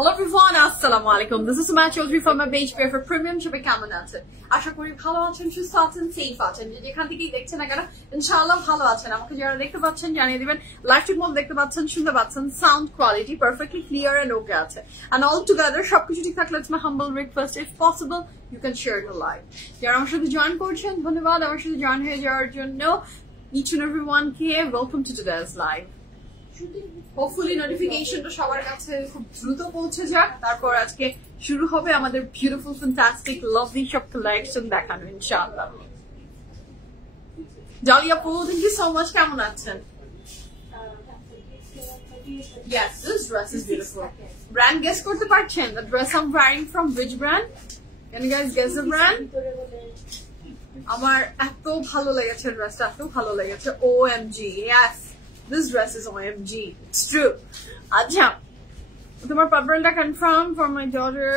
Hello everyone, assalamu alaikum. This is Sumaya Chaudhary from my page for Premium সবাই কেমন আছেন? আশা করি ভালো আছেন, সুস্থ আছেন, সেফ আছেন। যেখান থেকেই দেখছেন না কেন ইনশাআল্লাহ ভালো আছেন। আমাকে যারা দেখতে পাচ্ছেন জানিয়ে দিবেন লাইভ ঠিক মতো দেখতে পাচ্ছেন, শুনতে পাচ্ছেন, sound quality perfectly clear and okay আছে। And all together সবকিছু ঠিক থাকলে it's my humble request, if possible you can share the live. যারা আমার সাথে জয়েন করছেন ধন্যবাদ, আমার সাথে জয়েন হয়ে যাওয়ার জন্য each and everyone K welcome to today's live. Hopefully notificationটা সবার কাছে খুব দ্রুত পৌঁছে যাক, তারপর আজকে শুরু হবে আমাদের beautiful fantastic lovely shop collection দেখানো ইনশাআল্লাহ। Dalia Poo, thank you so much. কেমন আছেন? Yes, this dress is beautiful. Brand guess করতে পারছেন? The dress I'm wearing from which brand? Can you guys guess the brand? আমার এত ভালো লেগেছে ড্রেসটা, এত ভালো লেগেছে। OMG, yes. This dress is OMG. It's true. Acha. Tomar purple confirm for my daughter.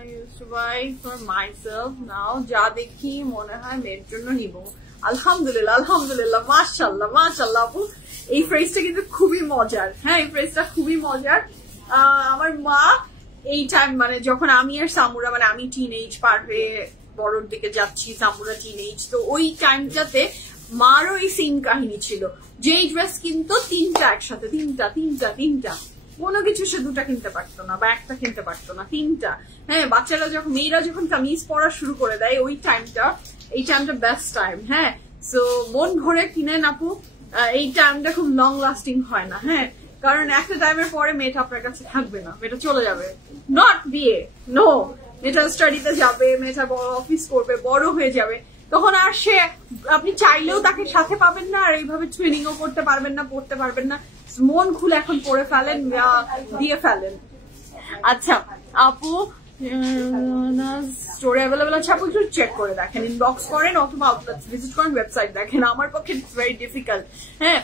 I used to buy for myself. Now, ja dekhi mone hoy mer jonno nibo. Alhamdulillah, alhamdulillah, mashallah, mashallah. এই ফ্রেজটা কিন্তু খুবই মজার। হ্যাঁ, এই ফ্রেজটা খুবই মজার। আমার মা এই টাইম মানে যখন আমি আর সামুরা মানে আমি টিনেজ পার হয়ে বড়র দিকে যাচ্ছি, সামুরা টিনেজ, তো ওই টাইমটাতে মারও এই সেম কাহিনী ছিল যে ড্রেস কিন্তু তিনটা একসাথে, তিনটা কোনো কিছু সে দুটা কিনতে পারতো না বা একটা কিনতে পারতো না, তিনটা। হ্যাঁ, বাচ্চারা যখন মেয়েরা যখন কামিজ পরা শুরু করে দেয় ওই টাইমটা, এই টাইমটা বেস্ট টাইম। হ্যাঁ, সো মন ভরে কিনেন আপু, এই টাইমটা খুব লং লাস্টিং হয় না। হ্যাঁ, কারণ একটা টাইমের পরে মেয়েটা আপনার কাছে থাকবে না, মেয়েটা চলে যাবে। নট বিয়ে, নো, মেয়েটা স্টাডিতে যাবে, মেয়েটা বড় অফিস করবে, বড় হয়ে যাবে, তখন আর সে আপনি চাইলেও তাকে সাথে পাবেন না, আর এইভাবে ট্রেনিংও করতে পারবেন না, পড়তে পারবেন না। মন খুলে এখন পড়ে ফেলেন, দিয়ে ফেলেন। আচ্ছা আপু, স্টোরে অ্যাভেলেবল আছে, আপু একটু চেক করে দেখেন, ইনবক্স করেন অথবা আউটলেট ভিজিট করেন, ওয়েবসাইট দেখেন। আমার পক্ষে ইটস ভেরি ডিফিকাল্ট। হ্যাঁ,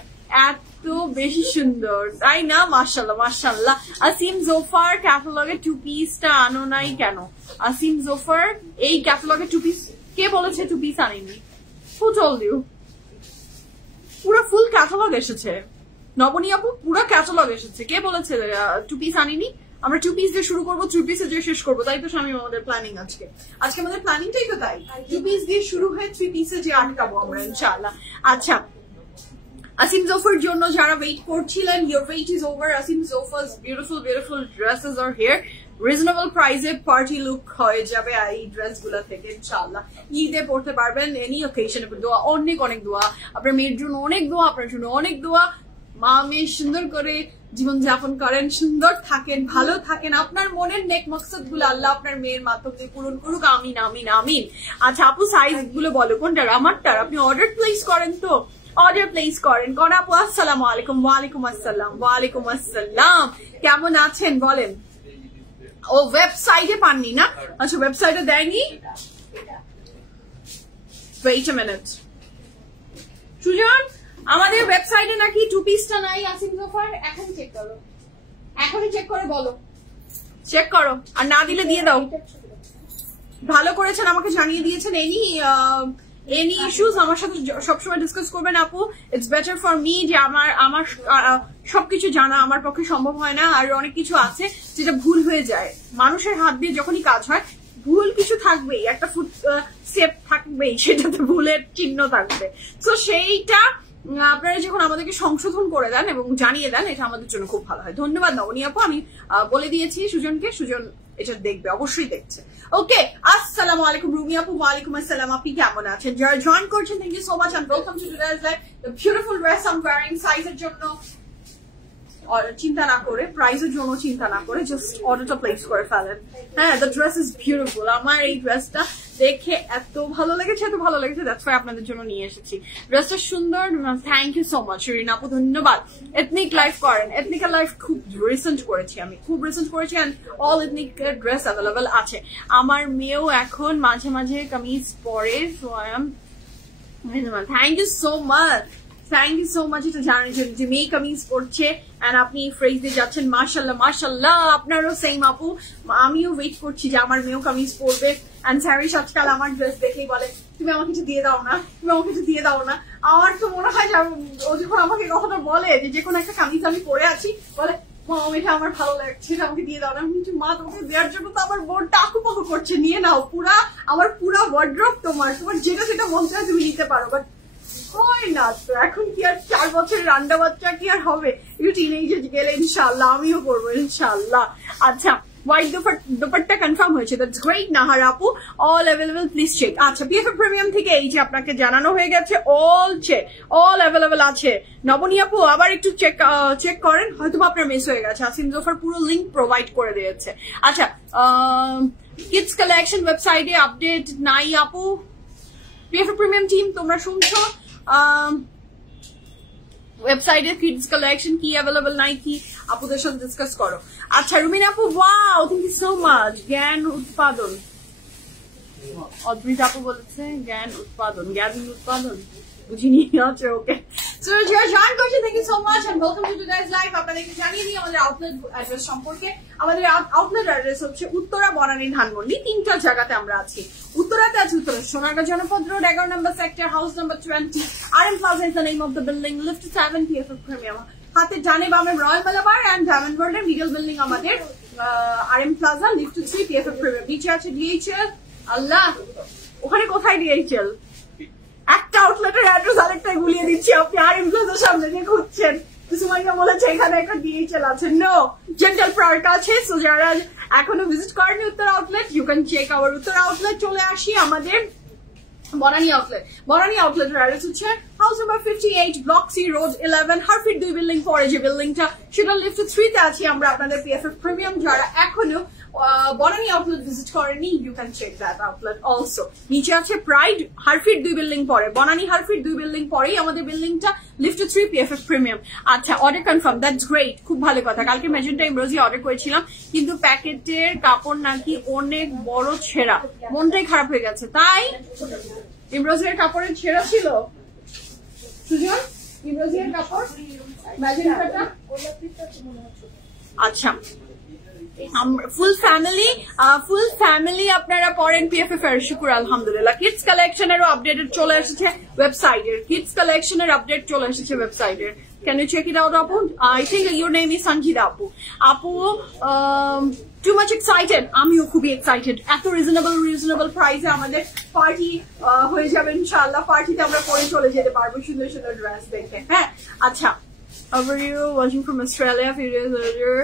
এত বেশি সুন্দর, তাই না? মাশাআল্লাহ মাশাআল্লাহ। আসিম জোফার ক্যাটালগে টু পিসটা আনো নাই কেন? আসিম জোফার এই ক্যাটালগে টু পিস কে বলেছে টু পিস আনিনি? Who told you? পুরো ফুল ক্যাটালগ এসেছে নবনী আপু, পুরো ক্যাটালগ এসেছে। কে বলেছে টু পিস আনিনি? আমরা টু পিস দিয়ে শুরু করবো, থ্রি পিসে দিয়ে শেষ করবো, তাই তো স্বামী আমাদের প্ল্যানিং আজকে আমাদের প্ল্যানিংটাই তো তাই, টু পিস দিয়ে শুরু হয়ে থ্রি পিসে যে আটকাবো আমরা ইনশাআল্লাহ। আচ্ছা, আসিম জোফার জন্য যারা ওয়েট করছিলেন, your wait is over. Asim জোফার's beautiful beautiful dresses are here. Reasonable প্রাইসে পার্টি লুক হয়ে যাবে এই ড্রেস গুলা থেকে ইনশাআল্লাহ। ঈদে পড়তে পারবেন, এনি অকেশনে দোয়া, অনেক অনেক দোয়া, আপনার মেয়ের জন্য অনেক দোয়া, আপনার জন্য অনেক দোয়া। মা মেয়ে সুন্দর করে জীবন যাপন করেন, সুন্দর থাকেন, ভালো থাকেন, আপনার মনের নেক মকসদ গুলো আল্লাহ আপনার মেয়ের মাধ্যমে পূরণ করুক, আমিন আমিন আমিন। আচ্ছা আপু, সাইজ গুলো বলো কোনটার? আমারটার? আপনি অর্ডার প্লেস করেন তো, অর্ডার প্লেস করেন। কোন আপু? আসসালামু আলাইকুম। ওয়ালাইকুম আসসালাম। ওয়ালাইকুম আসসালাম। কেমন আছেন বলেন? ও ওয়েবসাইটে পাননি না? আচ্ছা, ওয়েবসাইটে দেয়নি। ওয়েট আ মিনিট সুজন, আমাদের ওয়েবসাইটে নাকি টু পিসটা নাই আসিম জোফার। এখনই চেক করো, এখনই চেক করে বলো, চেক করো, আর না দিলে দিয়ে দাও। ভালো করেছেন, আমাকে জানিয়ে দিয়েছেন। এনি ইস্যুস আমার সাথে সবসময় ডিসকাস করবেন আপু। ইটস বেটার ফর মি যে আমার সবকিছু জানা আমার পক্ষে সম্ভব হয় না, আর অনেক কিছু আছে যেটা ভুল হয়ে যায়। মানুষের হাত দিয়ে যখনই কাজ হয় ভুল কিছু থাকবেই, একটা ফুট স্টেপ থাকবেই, সেটাতে ভুলের চিহ্ন থাকবে। তো সেইটা আপনারা যখন আমাদেরকে সংশোধন করে দেন এবং জানিয়ে দেন, এটা আমাদের জন্য খুব ভালো হয়। ধন্যবাদ নবনী আপু, আমি বলে দিয়েছি সুজনকে, সুজন এটা দেখবে, অবশ্যই দেখছে। ওকে, আসসালামু আলাইকুম রুমি আপু। ওয়ালাইকুম আসসালাম। আপনি কেমন আছেন? যারা জয়েন করছেন thank you so much and welcome to today's live. The beautiful dress I am wearing, সাইজের জন্য চিন্তা না করে, প্রাইসের জন্য চিন্তা না করে জাস্ট অর্ডারটা প্লেস করে ফেলেন। হ্যাঁ, দ্য ড্রেস ইজ বিউটিফুল। আমার এই ড্রেসটা দেখে এত ভালো লেগেছে, এত ভালো লেগেছে, দ্যাটস ওয়াই আপনাদের জন্য নিয়ে এসেছি। ড্রেসটা সুন্দর, থ্যাংক ইউ সো মাচ রিনা আপু, ধন্যবাদ। এথনিক লাইফ করেন, এথনিক্যাল লাইফ খুব রিসেন্ট করেছি আমি, খুব রিসেন্ট করেছি, and all ethnic dress available আছে। আমার মেয়েও এখন মাঝে মাঝে কামিজ পরে, so I am thank you so much, thank you so much. এটা জানেন যে মেয়ে কামিজ পড়ছে এন্ড আপনি ফ্রেজ দিয়ে যাচ্ছেন, মাশাল্লাহ মাশাল্লাহ। আপনারও সেম আপু, আমিও ওয়েট করছি যে আমার মেয়েও কামিজ পরবে। এন্ড স্যারিশ আজকাল আমার ড্রেস দেখেই বলে তুমি আমাকে কিছু দিয়ে দাও না, তুমি আমাকে কিছু দিয়ে দাও না। আমার তো মনে হয় ও যখন আমাকে কথাটা বলে যে কোনো একটা কামিজ আমি পরে আছি, বলে মম এটা আমার ভালো লাগছে, এটা আমাকে দিয়ে দাও না। মা তোমাকে দেওয়ার জন্য তো আমার বোনটা আকুপাকু করছে, নিয়ে নাও, আমার পুরা ওয়ার্ড্রপ তোমার যেটা সেটা মন চায় তুমি নিতে পারো। বাট হয় না তো, এখন কি আর 4 বছরের রান্ডা বাচ্চা কি আর হবে? একটু টিনেজে গেলে ইনশাআল্লাহ আমিও করবো ইনশাআল্লাহ। আচ্ছা হোয়াইট দুপাট্টা কনফার্ম হয়েছে, দ্যাটস গ্রেট নাহার আপু, অল অ্যাভেলেবল প্লিজ চেক। আচ্ছা পিএফএফ প্রিমিয়াম থেকে এই যে আপনাকে জানানো হয়ে গেছে, অল অ্যাভেলেবল আছে। নবনী আপু আবার একটু চেক করেন, হয়তো আপনার মিস হয়ে গেছে। আসিম জোফার পুরো লিঙ্ক প্রোভাইড করে দিয়েছে। আচ্ছা কিডস কালেকশন ওয়েবসাইটে আপডেট নাই আপু। পিএফএফ প্রিমিয়াম টিম তোমরা শুনছো, ওয়েবসাইটে কিডস কালেকশন কি অ্যাভেলেবল নাই কি আপুদের সাথে ডিসকাস করো। আচ্ছা রুমিন আপু wow thank you so much. জ্ঞান উৎপাদন, অদ্রিত আপু বলেছে জ্ঞান উৎপাদন বুঝিনি। আচ্ছা ওকে, সো জয়েন করছি, thank you so much and welcome to today's live. আপনাদেরকে জানিয়ে দিই আমাদের আউটলেট অ্যাড্রেস সম্পর্কে। আমাদের আউটলেট অ্যাড্রেস হচ্ছে উত্তরা, বনানী, ধানমন্ডি, 3টা জায়গাতে আমরা আছি। উত্তরাতে আছে উত্তরা সোনারগাঁ জনপদ রোড, 11 নম্বর sector, house number 20, RM Plaza is the name of the building, lift 7, PFF Premium। হাতে জানে বামে রয়্যাল মালাবার এন্ড ডায়মন্ড ওয়ার্ল্ডের মিডল বিল্ডিং আমাদের RM Plaza, lift 3, PFF Premium। নিচে আছে DHL। আল্লাহ ওখানে কোথায় DHL? একটা আউটলেটের অ্যাড্রেস আরেকটাই গুলিয়ে দিচ্ছি, আপনি RM Plazaর সামনে দিয়ে খুঁজছেন। সুমাইয়া বলেছে এখানে একটা DHL আছে, নো জেন্টাল পার্ক আছে। সো যারা এখনো ভিজিট করেনি Uttara outlet, you can check our Uttara outlet. চলে আসি আমাদের বনানী আউটলেট। বনানী আউটলেটের অ্যাড্রেস হচ্ছে house number 58, block C, road 11, হারফিট 2 বিল্ডিং পরে যে বিল্ডিংটা, সেটা লিফট 3 তে আছি আমরা। আপনাদের PFF প্রিমিয়াম যারা এখনো বনানী আউটলেট ভিজিট করেনি, you can check that outlet also. নিচে আছে প্রাইড, হারফিট 2 বিল্ডিং পরে, বনানী হারফিট 2 বিল্ডিং পরেই আমাদের বিল্ডিংটা, লিফট 3, PFF প্রিমিয়াম। আচ্ছা অর্ডার কনফার্ম, দ্যাটস গ্রেট, খুব ভালো কথা। কালকে ম্যাজেন্টা এমব্রোজি অর্ডার করেছিলাম, কিন্তু প্যাকেটের কাপড় নাকি অনেক বড় ছেঁড়া, মনটাই খারাপ হয়ে গেছে। তাই এমব্রোজির কাপড়ের ছেঁড়া ছিল সুজন, এমব্রোজির কাপড় ম্যাজেন্টাটা। আচ্ছা ফুল ফ্যামিলি আপনারা পড়েন PFF এর, শুকুর আলহামদুলিল্লাহ। কিডস কালেকশনেরও আপডেটেড চলে এসেছে ওয়েবসাইটের, কিডস কালেকশনের আপডেট চলে এসেছে ওয়েবসাইটের। Can you check it out, Apu? I think your name is Sanjida Apu. Apu, too much excited. আমিও খুবই এক্সাইটেড। এত রিজনেবল প্রাইসে আমাদের পার্টি হয়ে যাবে ইনশাআল্লাহ। পার্টিতে আমরা পরে চলে যেতে পারবো সুন্দর সুন্দর ড্রেস দেখে। হ্যাঁ আচ্ছা, how are you watching from Australia? Few days earlier,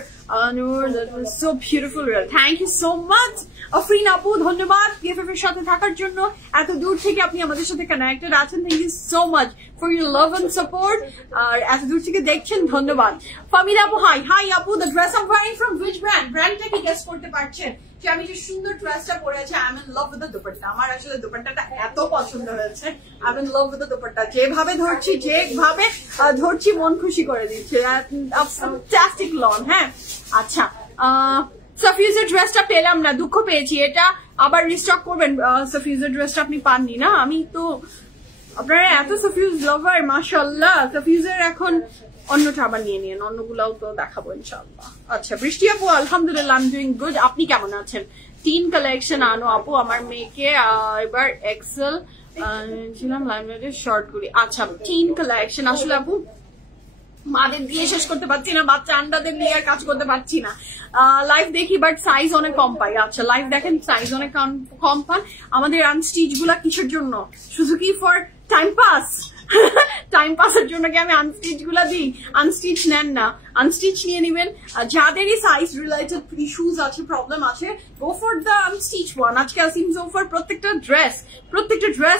Noor, that was so beautiful. Thank you so much. Afrin আপু ধন্যবাদ PFF এর সাথে থাকার জন্য, এত দূর থেকে আপনি আমাদের সাথে কানেক্টেড আছেন। Thank you so much for your love and support, আর এত দূর থেকে দেখছেন, ধন্যবাদ। ফামিলা আপু হাই আপু, the dress I am wearing from which ব্র্যান্ডটা কি গেস করতে পারছেন? যে আমি যে সুন্দর ড্রেসটা পরে আছি, I am in love with the dupatta. আমার আসলে দুপাট্টাটা এত পছন্দ হয়েছে, I am in love with the dupatta. যেভাবে ধরছি মন খুশি করে দিচ্ছে, ফ্যান্টাস্টিক লন। হ্যাঁ আচ্ছা সাফিউজের ড্রেসটা পেলাম না, দুঃখ পেয়েছি। এটা আবার রিস্টক করবেন? সাফিউজের ড্রেসটা আপনি পাননি না? আমি তো আপনারা এত সাফিউজ লাভার, মাশাআল্লাহ। সাফিউজের এখন অন্যটা আবার নিয়ে নিন, অন্যগুলাও তো দেখাবো ইনশাআল্লাহ। আচ্ছা বৃষ্টি আপু আলহামদুলিল্লাহ, আই এম ডুইং গুড। আপনি কেমন আছেন? টিন কালেকশন আনো আপু, আমার মেয়েকে এবার এক্সেল ছিলাম লাইব্রেরির শর্ট গুলি। আচ্ছা টিন কালেকশন আসলে আপু মাদের দিয়ে শেষ করতে পারছি না, বাচ্চা আন্ডাদের নিয়ে আর কাজ করতে পারছি না। লাইভ দেখি বাট সাইজ অনেক কম পাই। আচ্ছা লাইভ দেখেন, সাইজ অনেক কম পান। আমাদের আনস্টিচ গুলা কিসের জন্য? শুধু কি ফর টাইম পাস? টাইম পাসের জন্য কি আমি আনস্টিচ গুলা দিই? আনস্টিচ নেন না, আনস্টিচ নিয়ে নিবেন। যাদেরই সাইজ রিলেটেড ইস্যুস আছে, প্রবলেম আছে, go for the unstitch one. আজকে আসিম জোফার প্রত্যেকটা dress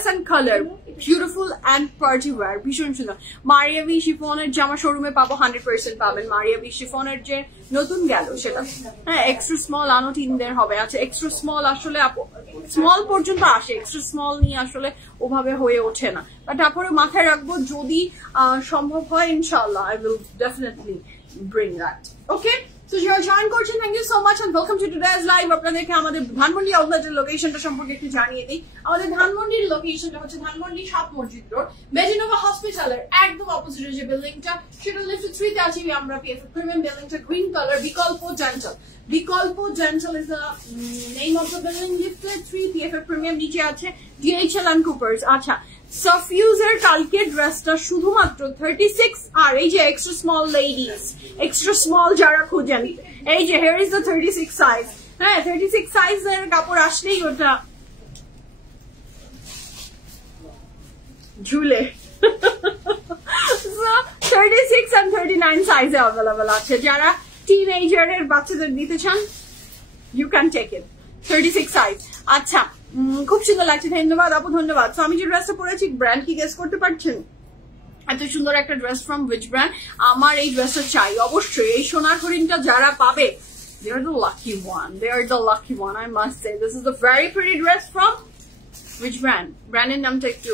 and colour beautiful and party wear, ভীষণ সুন্দর। মারিয়াবি শিফনের জামা শোরুমে পাবো, 100% পাবেন। মারিয়াবি শিফনের যে নতুন গেল সেটা, হ্যাঁ এক্সট্রা স্মল আনো টিনদের হবে। আচ্ছা এক্সট্রা স্মল আসলে স্মল পর্যন্ত আসে, এক্সট্রা স্মল নিয়ে আসলে ওভাবে হয়ে ওঠে না। বাট তারপরে মাথায় রাখবো যদি সম্ভব হয় ইনশাআল্লাহ I will definitely bring that. Okay so যারা জয়েন করছেন, thank you so much and welcome to today's live. আপনাদেরকে আমাদের ধানমন্ডি আউটলেটের লোকেশনটা সম্পর্কে একটু জানিয়ে দিই। আমাদের ধানমন্ডির লোকেশনটা হচ্ছে ধানমন্ডি 7 মসজিদ রোড, মেডিনোভা হসপিটালের একদম অপোজিটে যে বিল্ডিংটা, সেটা লিফট 3 তে আছি আমরা। PFF প্রিমিয়াম বিল্ডিংটা গ্রিন কালার, বিকল্প gentle is the name of the building, lift 3, PFF premium. নিচে আছে DHL and Coopers। আচ্ছা সাফিউজের কালকে ড্রেসটা শুধুমাত্র 36 আর এই যে extra small ladies extra small যারা খুঁজেন এই যে হিয়ার ইজ দ্য 36 সাইজ হ্যাঁ 36 সাইজের কাপড় আসলেই ওটা ঝুলে 36 and 39 সাইজে অ্যাভেলেবল আছে যারা টিনেজারের বাচ্চাদের দিতে চান you can take it 36 size আচ্ছা খুব সুন্দর লাগছে ধন্যবাদ আপু ধন্যবাদ তো আমি যে ড্রেসটা পরেছি ব্র্যান্ড কি গেস করতে পারছেন এত সুন্দর একটা ড্রেস ফ্রম উইচ ব্র্যান্ড আমার এই ড্রেসটা চাই অবশ্যই এই সোনার হরিণটা যারা পাবে they are the lucky one they are the lucky one I must say this is a very pretty dress from which brand branded নামটা একটু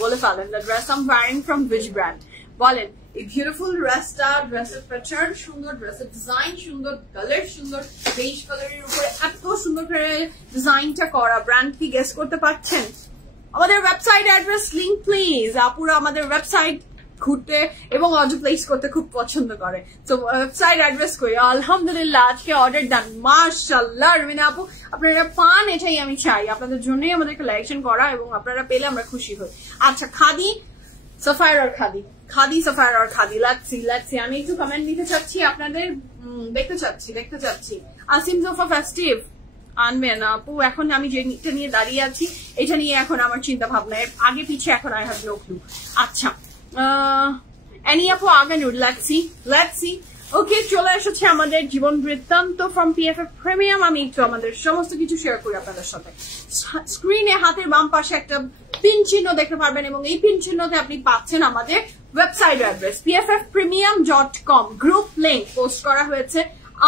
বলে ফেলেন the dress I'm wearing from which brand বলেন এই বিউটিফুল ড্রেসটা ড্রেসের pattern সুন্দর ড্রেসের ডিজাইন সুন্দর কালার সুন্দর বেজ কালারের উপরে এত সুন্দর করে ডিজাইনটা করা ব্র্যান্ড কি গেস করতে পারছেন আমাদের ওয়েবসাইট অ্যাড্রেস লিংক প্লিজ আপুরা আমাদের ওয়েবসাইট ঘুরতে এবং অর্ডার প্লেস করতে খুব পছন্দ করে তো ওয়েবসাইট অ্যাড্রেস করি আলহামদুলিল্লাহ আজকে অর্ডার ডান মাশাআল্লাহ রবিনা আপু আপনারা পান এটাই আমি চাই আপনাদের জন্যই আমাদের কালেকশন করা এবং আপনারা পেলে আমরা খুশি হই আচ্ছা খাদি সাফায়ার আর খাদি খাদি সাফায়ার আর খাদি লেটস সি আমি একটু কমেন্ট দিতে চাচ্ছি আপনাদের দেখতে চাচ্ছি আসিম জোফা ফেস্টিভ আনবেন আপু এখন আমি যেটা নিয়ে দাঁড়িয়ে আছি এটা নিয়ে এখন আমার চিন্তা ভাবনা আগে পিছিয়ে এখন আই হ্যাভ নো ক্লু আচ্ছা এনি আপু আগানুর লেটস সি ওকে চলে এসেছে আমাদের জীবন বৃত্তান্ত ফ্রম পিএফএফ প্রিমিয়াম আমি একটু আমাদের সমস্ত কিছু শেয়ার করি আপনাদের সাথে স্ক্রিনে হাতের বাম পাশে একটা পিন চিহ্ন দেখতে পারবেন এবং এই পিন চিহ্নতে আপনি পাচ্ছেন আমাদের website address pffpremium.com group link post করা হয়েছে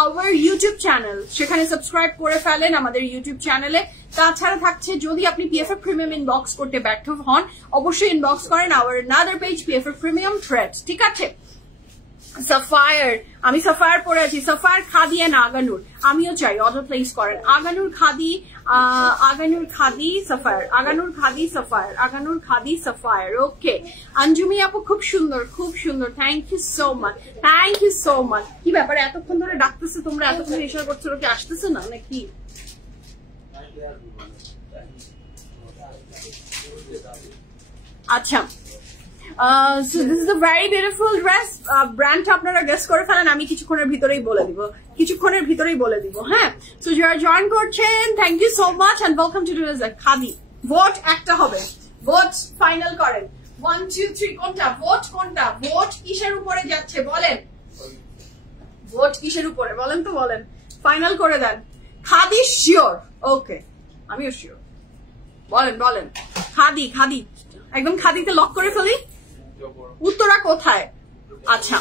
আওয়ার ইউটিউব চ্যানেল সেখানে সাবস্ক্রাইব করে ফেলেন আমাদের ইউটিউব চ্যানেলে তাছাড়া থাকছে যদি আপনি পিএফএফ প্রিমিয়াম ইনবক্স করতে ব্যর্থ হন অবশ্যই ইনবক্স করেন our another page PFF premium threads ঠিক আছে সাফায়ার আমি সাফায়ার পরে আছি সাফায়ার খাদি এন্ড আগানুর আমিও চাই অর্ডার প্লেস করেন আগানুর খাদি সাফায়ার ওকে আঞ্জুমি আপু খুব সুন্দর থ্যাংক ইউ সো মাচ কি ব্যাপারে এতক্ষণ ধরে ডাকতেছে তোমরা এতক্ষণ ইশারা করছো কি আসতেছে না নাকি আচ্ছা so this is a very beautiful dress brand আপনারা গেস করে ফেলেন আমি কিছুক্ষণের ভিতরেই বলে দিব হ্যাঁ so যারা জয়েন করছেন thank you so much and welcome to today's khadi vote একটা হবে ভোট ফাইনাল করেন 1 2 3 কোনটা ভোট কিসের উপরে যাচ্ছে বলেন ভোট কিসের উপরে বলেন তো বলেন ফাইনাল করে দেন খাদি শিওর ওকে আমিও শিওর বলেন খাদি একদম খাদিতে লক করে ফেলি উত্তরা কোথায় আচ্ছা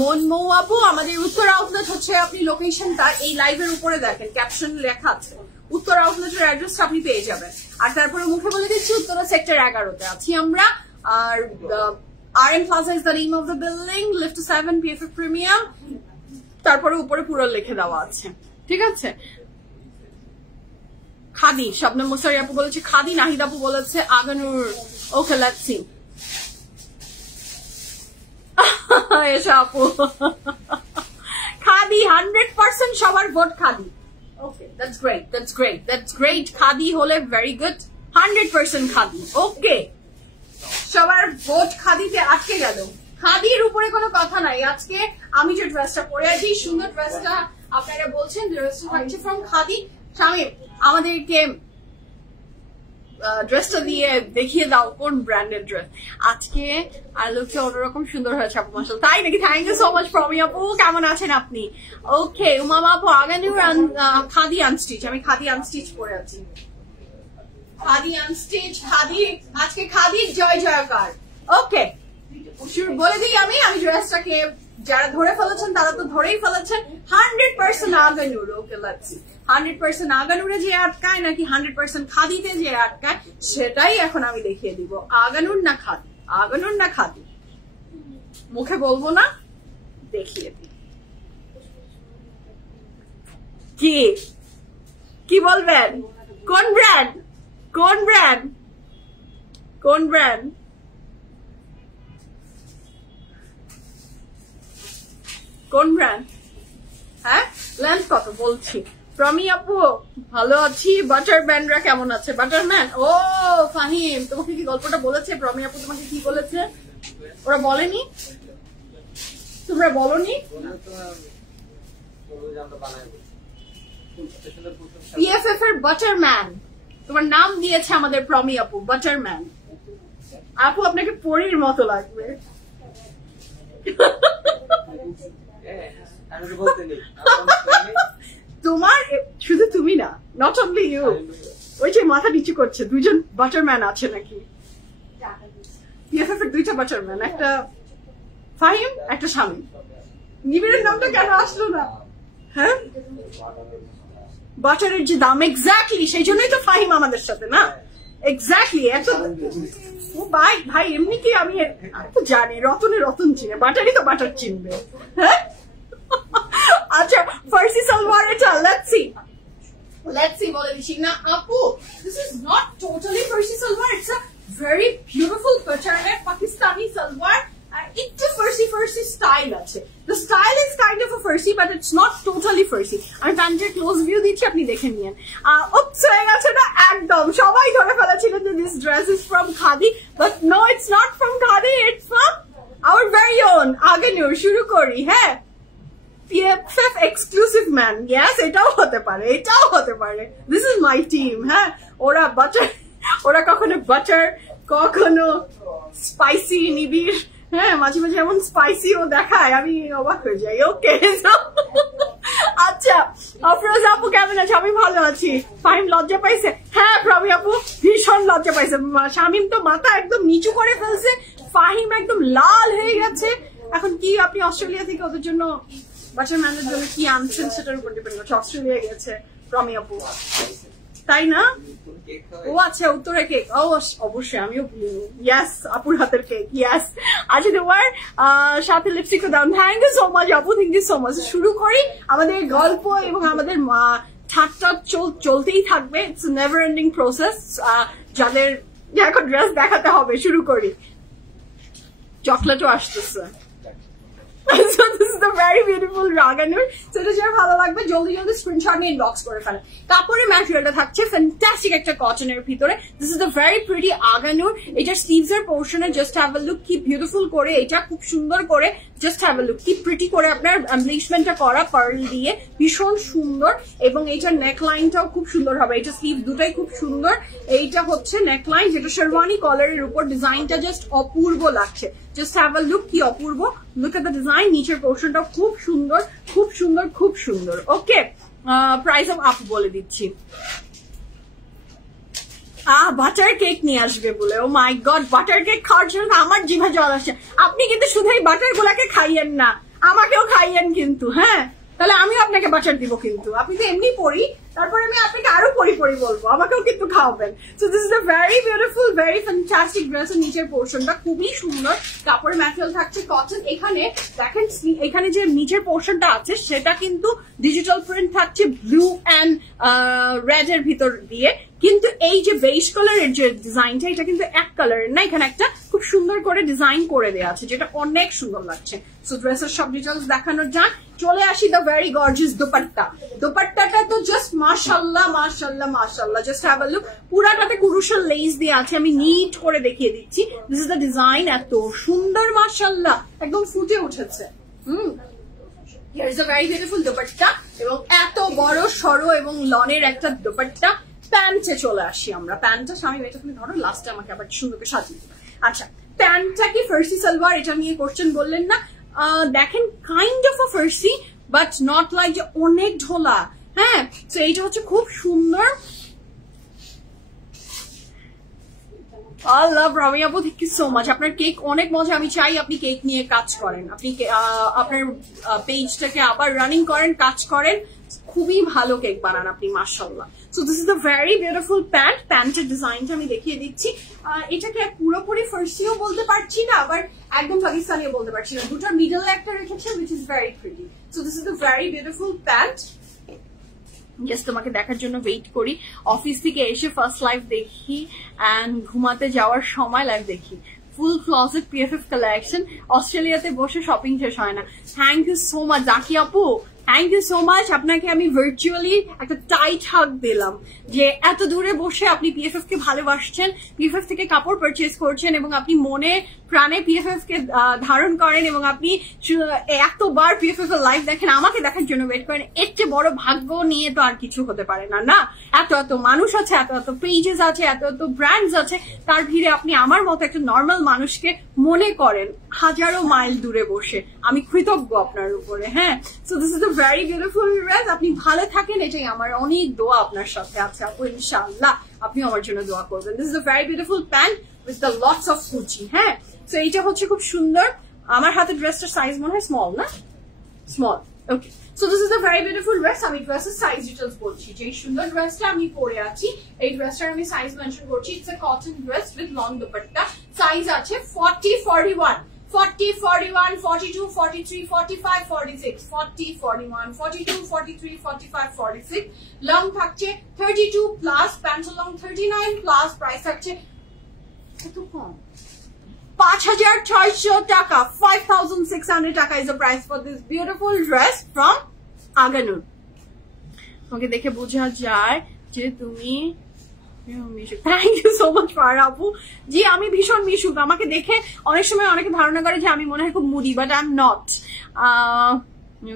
মনমৌ আপু আমাদের উত্তর আউটলেট হচ্ছে আপনি লোকেশনটা এই লাইভের উপরে দেখেন ক্যাপশন লেখা আছে উত্তর আউটলেটের অ্যাড্রেসটা আপনি পেয়ে যাবেন আর তারপরে মুখে বলে দিচ্ছি উত্তরা সেক্টর 11 তে আছি আমরা আর RM Plaza is the name of the building lift 7 PFF Premium তারপরে উপরে পুরো লিখে দেওয়া আছে ঠিক আছে খাদি শবনম মুসারি আপু বলেছে খাদি নাহিদ আপু বলেছে আগানুর ওকে লেটস সি এসা আপু খাদি 100% সবার vote khadi okay that's great khadi হলে very good 100% খাদি ওকে সবার ভোট খাদিতে আটকে গেল খাদির উপরে কোনো কথা নাই আজকে আমি যে ড্রেসটা পরে আছি সুন্দর ড্রেসটা আপনারা বলছেন ড্রেসটা হচ্ছে ফ্রম খাদি শামিম আমাদেরকে ড্রেসটা দিয়ে দেখিয়ে দাও কোন ব্র্যান্ডের ড্রেস আজকে আর লুকটা অন্যরকম সুন্দর হয়েছে আপু মাশাআল্লাহ তাই নাকি thank you so much from আপু কেমন আছেন আপনি ওকে উমামা আপু আগানুর খাদি আনস্টিচ আমি খাদি আনস্টিচ পরে আছি খাদি আনস্টিচ খাদি আজকে খাদির জয়কার ওকে বলে দিই আমি ড্রেসটাকে যারা ধরে ফেলেছেন তারা তো ধরেই ফেলেছেন 100% আগানুর ওকে লেটস সি 100% আগানুরে যে আটকায় নাকি 100% খাদিতে যে আটকায় সেটাই এখন আমি দেখিয়ে দিব আগানুর না খাদি মুখে বলবো না দেখিয়ে দিই কি বলবেন কোন ব্র্যান্ড হ্যাঁ লেন্থ কত বলছি প্রমি আপু ভালো আছি, বাটারম্যানরা কেমন আছে? বাটারম্যান, ও ফাহিম তোমাকে কি গল্পটা বলেছে? প্রমি আপু তোমাকে কি বলেছে? ওরা বলেনি? তোমরা বলনি? PFF এর বাটারম্যান তোমার নাম দিয়েছে আমাদের প্রমি আপু, বাটারম্যান। আপু আপনাকে পরীর মতো লাগবে। তোমার শুধু তুমি না, নট অনলি ইউ, ওই যে মাথা নিচু করছে দুইজন বাটারম্যান আছে নাকি? PFF এর দুইটা বাটারম্যান, একটা ফাহিম একটা স্বামী। নিবিড়ের নামটা কেন আসলো না? হ্যাঁ, বাটারের যে দাম এক্স্যাক্টলি, সেই জন্যই তো ফাহিম আমাদের সাথে না, এক্স্যাক্টলি। এত ও ভাই ভাই এমনি কি আমি তো জানি রতনে রতন চিনে, বাটারই তো বাটার চিনবে। হ্যাঁ আচ্ছা, ফার্সি সালোয়ার এটা লেটস সি বলে দিচ্ছি না আপু, this is not totally Farsi salwar, it's a very beautiful প্যাটার্নের পাকিস্তানি সালোয়ার। একটু ফার্সি স্টাইল আছে, the style is kind of a Farsi but it's not totally ফার্সি। আমি প্যান্টের ক্লোজ ভিউ দিচ্ছি, আপনি দেখে নিয়েন। ওপস হয়ে গেছে না একদম, সবাই ধরে ফেলেছিলেন যে this dress is from khadi, but no, it's not from khadi, it's from our very own Aganoor. শুরু করি। হ্যাঁ, PFF exclusive man, yes, এটাও হতে পারে, এটাও হতে পারে। This is my team। হ্যাঁ, ওরা কখনো বাটার, কখনো স্পাইসি নিবিড়, হ্যাঁ মাঝে মাঝে এমন স্পাইসিও দেখায়, আমি অবাক হয়ে যাই। ওকে আচ্ছা, আফরোজ আপু কেমন আছে? আমি ভালো আছি। ফাহিম লজ্জা পাইছে? হ্যাঁ প্রমি আপু ভীষণ লজ্জা পাইছে। শামিম তো মাথা একদম নিচু করে ফেলছে, ফাহিম একদম লাল হয়ে গেছে। এখন কি আপনি অস্ট্রেলিয়া থেকে ওদের জন্য বাটারম্যানের জন্য কি আনছেন সেটার উপর ডিপেন্ড করছে। অস্ট্রেলিয়া গেছে প্রমি আপু, তাই না? ও আচ্ছা, উত্তরে কেক, ও অবশ্যই আমিও ভুলিনি। ইয়াস, আপুর হাতের কেক, ইয়াস। আচ্ছা, তোমার সাথে লিপস্টিকও দাও। থ্যাংক ইউ সো মাচ আপু, থ্যাংক ইউ সো মাচ। শুরু করি, আমাদের গল্প এবং আমাদের ঠাট্টা চলতেই থাকবে, ইটস নেভার এন্ডিং প্রসেস। যাদের এখন ড্রেস দেখাতে হবে, শুরু করি। চকলেটও আসতেছে। So this is the very beautiful রাগানুর। So এটা যারা ভালো লাগবে জলদি স্ক্রিনশট নিয়ে ইনবক্স করে ফেলেন। কাপড়ের ম্যাটেরিয়ালটা থাকছে ফ্যান্টাস্টিক একটা কটনের ভিতরে। This is the very pretty আগানুর। এটার স্লিভস এর পোর্শনে জাস্ট হ্যাভ আ লুক, কি বিউটিফুল করে, এটা খুব সুন্দর করে জাস্ট হ্যাভ আ লুক, কি প্রিটি করে আপনার এমব্লিশমেন্টটা করা পার্ল দিয়ে, ভীষণ সুন্দর। এবং এইটার নেক লাইনটাও খুব সুন্দর হবে, এটা স্লিভ দুটাই খুব সুন্দর। এইটা হচ্ছে নেক লাইন, যেটা শেরওয়ানি কলারের উপর, ডিজাইনটা জাস্ট অপূর্ব লাগছে। জাস্ট হ্যাভ আ লুক, কি অপূর্ব। লুক এট দ্য ডিজাইন, নিচের পোর্শনটা খুব সুন্দর, খুব সুন্দর, খুব সুন্দর। ওকে, প্রাইস অফ আপ বলে দিচ্ছি। বাটার কেক নিয়ে আসবে বলে, ও মাই গড, বাটার কেক খাওয়ার জন্য আমার জিভে জল আসে। আপনি কিন্তু শুধু এই বাটার গুলাকে খাইয়েন না, আমাকেও খাইয়েন কিন্তু। হ্যাঁ, তাহলে আমিও আপনাকে বাটার দিব কিন্তু। আপনি তো এমনি পড়ি, তারপরে আমি আপনাকে আরো পরি বলবো, আমাকেও কিন্তু খাওয়াবেন। So this is a very beautiful, very fantastic dress. নিচের পোর্শনটা খুবই সুন্দর, কাপড়ের ম্যাটেরিয়াল থাকছে কটন। এখানে দেখেন, এখানে যে নিচের পোর্শনটা আছে সেটা কিন্তু ডিজিটাল প্রিন্ট থাকছে ব্লু অ্যান্ড রেড এর ভিতর দিয়ে, কিন্তু এই যে বেজ কালারের যে ডিজাইনটা, এটা কিন্তু এক কালারের না, এখানে একটা খুব সুন্দর করে ডিজাইন করে দেওয়া আছে, যেটা অনেক সুন্দর লাগছে। সো ড্রেসের সব ডিটেলস দেখানোর যান। চলে আসি দ্য ভেরি গর্জিয়াস দোপাট্টা। দোপাট্টাটা তো জাস্ট মাশাআল্লাহ মাশাআল্লাহ মাশাআল্লাহ, জাস্ট হ্যাভ আ লুক। পুরাটাতে কুরুশাল লেস দিয়ে আছে, আমি নিট করে দেখিয়ে দিচ্ছি। দিস ইজ দ্য ডিজাইন, এত সুন্দর মাশাআল্লাহ, একদম ফুটে উঠেছে। Here is a very beautiful dupatta, এবং এত বড় সরো এবং লনের একটা দোপাট্টা। প্যান্টে চলে আসি আমরা। প্যান্টটা স্বামী এটা তুমি ধরো, লাস্টে আমাকে আবার সুন্দর করে সাজিয়ে দেবে। আচ্ছা, প্যান্টটা কি ফার্সি সালোয়ার? এটা নিয়ে কোশ্চেন বললেন না। দেখেন, kind of a Farsi but not like যে অনেক ঢোলা। হ্যাঁ, তো এইটা হচ্ছে খুব সুন্দর। আল্লাহ রমি আপু, থ্যাংক ইউ সো মাচ। আপনার কেক অনেক মজা, আমি চাই আপনি কেক নিয়ে কাজ করেন, আপনি আপনার পেজটাকে আবার রানিং করেন, কাজ করেন, খুবই ভালো কেক বানান আপনি, মাশাআল্লাহ। So this is the very beautiful pant. প্যান্টের ডিজাইনটা আমি দেখিয়ে দিচ্ছি। এটাকে পুরোপুরি ফার্সিও বলতে পারছি না, আবার একদম পাকিস্তানিও বলতে পারছি না, দুটার মিডল একটা রেখেছে, which is very pretty. So this is the very beautiful pant. Just তোমাকে দেখার জন্য ওয়েট করি। অফিস থেকে এসে ফার্স্ট লাইভ দেখি অ্যান্ড ঘুমাতে যাওয়ার সময় লাইভ দেখি। Full closet PFF collection. অস্ট্রেলিয়াতে বসে শপিং শেষ হয় না। Thank you so much Zaki আপু, থ্যাংক ইউ সো মাচ। আপনাকে আমি ভার্চুয়ালি একটা টাইট হাগ দিলাম যে এত দূরে বসে আপনি পিএফএফ কে ভালোবাসছেন, পিএফএফ থেকে কাপড় পারচেজ করছেন এবং আপনি মনে প্রাণে পিএফএফ কে ধারণ করেন এবং আপনি এতবার পিএফএফ এর লাইভ দেখেন, আমাকে দেখার জন্য ওয়েট করেন। এর চেয়ে বড় ভাগ্য নিয়ে তো আর কিছু হতে পারে না। না, এত এত মানুষ আছে, এত এত পেজেস আছে, এত এত ব্র্যান্ডস আছে, তার ভিড়ে আপনি আমার মতো একটা নর্মাল মানুষকে মনে করেন হাজারো মাইল দূরে বসে। আমি কৃতজ্ঞ আপনার উপরে। হ্যাঁ, so this is a very beautiful dress. আপনি ভালো থাকেন, এটাই আমার অনেক দোয়া আপনার সাথে আছে আপু, ইনশাআল্লাহ আপনি আমার জন্য দোয়া করবেন। This is a very beautiful pant with the lots of কুচি। হ্যাঁ, সো এইটা হচ্ছে খুব সুন্দর। আমার হাতে ড্রেসটার সাইজ মনে হয় স্মল, না small. Okay, so this is a very beautiful dress. আমি ড্রেসের সাইজ ডিটেলস বলছি। যে সুন্দর ড্রেসটা আমি পরে আছি, এই ড্রেসটার আমি সাইজ মেনশন করছি। It's a cotton dress with long dupatta. Size আছে 40, 41, 40, 41, 42, 43, 45, 46, 40, 41, 42, 43, 45, 46। লং থাকছে 32 plus, pant long 39 plus. Price থাকছে কত কম, 5,600 টাকা। 5,600 টাকা is the price for this beautiful dress from Aganur. ওকে দেখে বোঝা যায় যে তুমি মিশুক। Thank you so much for আপু। জি, আমি ভীষণ মিশুক। আমাকে দেখে অনেক সময় অনেকে ধারণা করে যে আমি মনে হয় খুব moody, but I am not.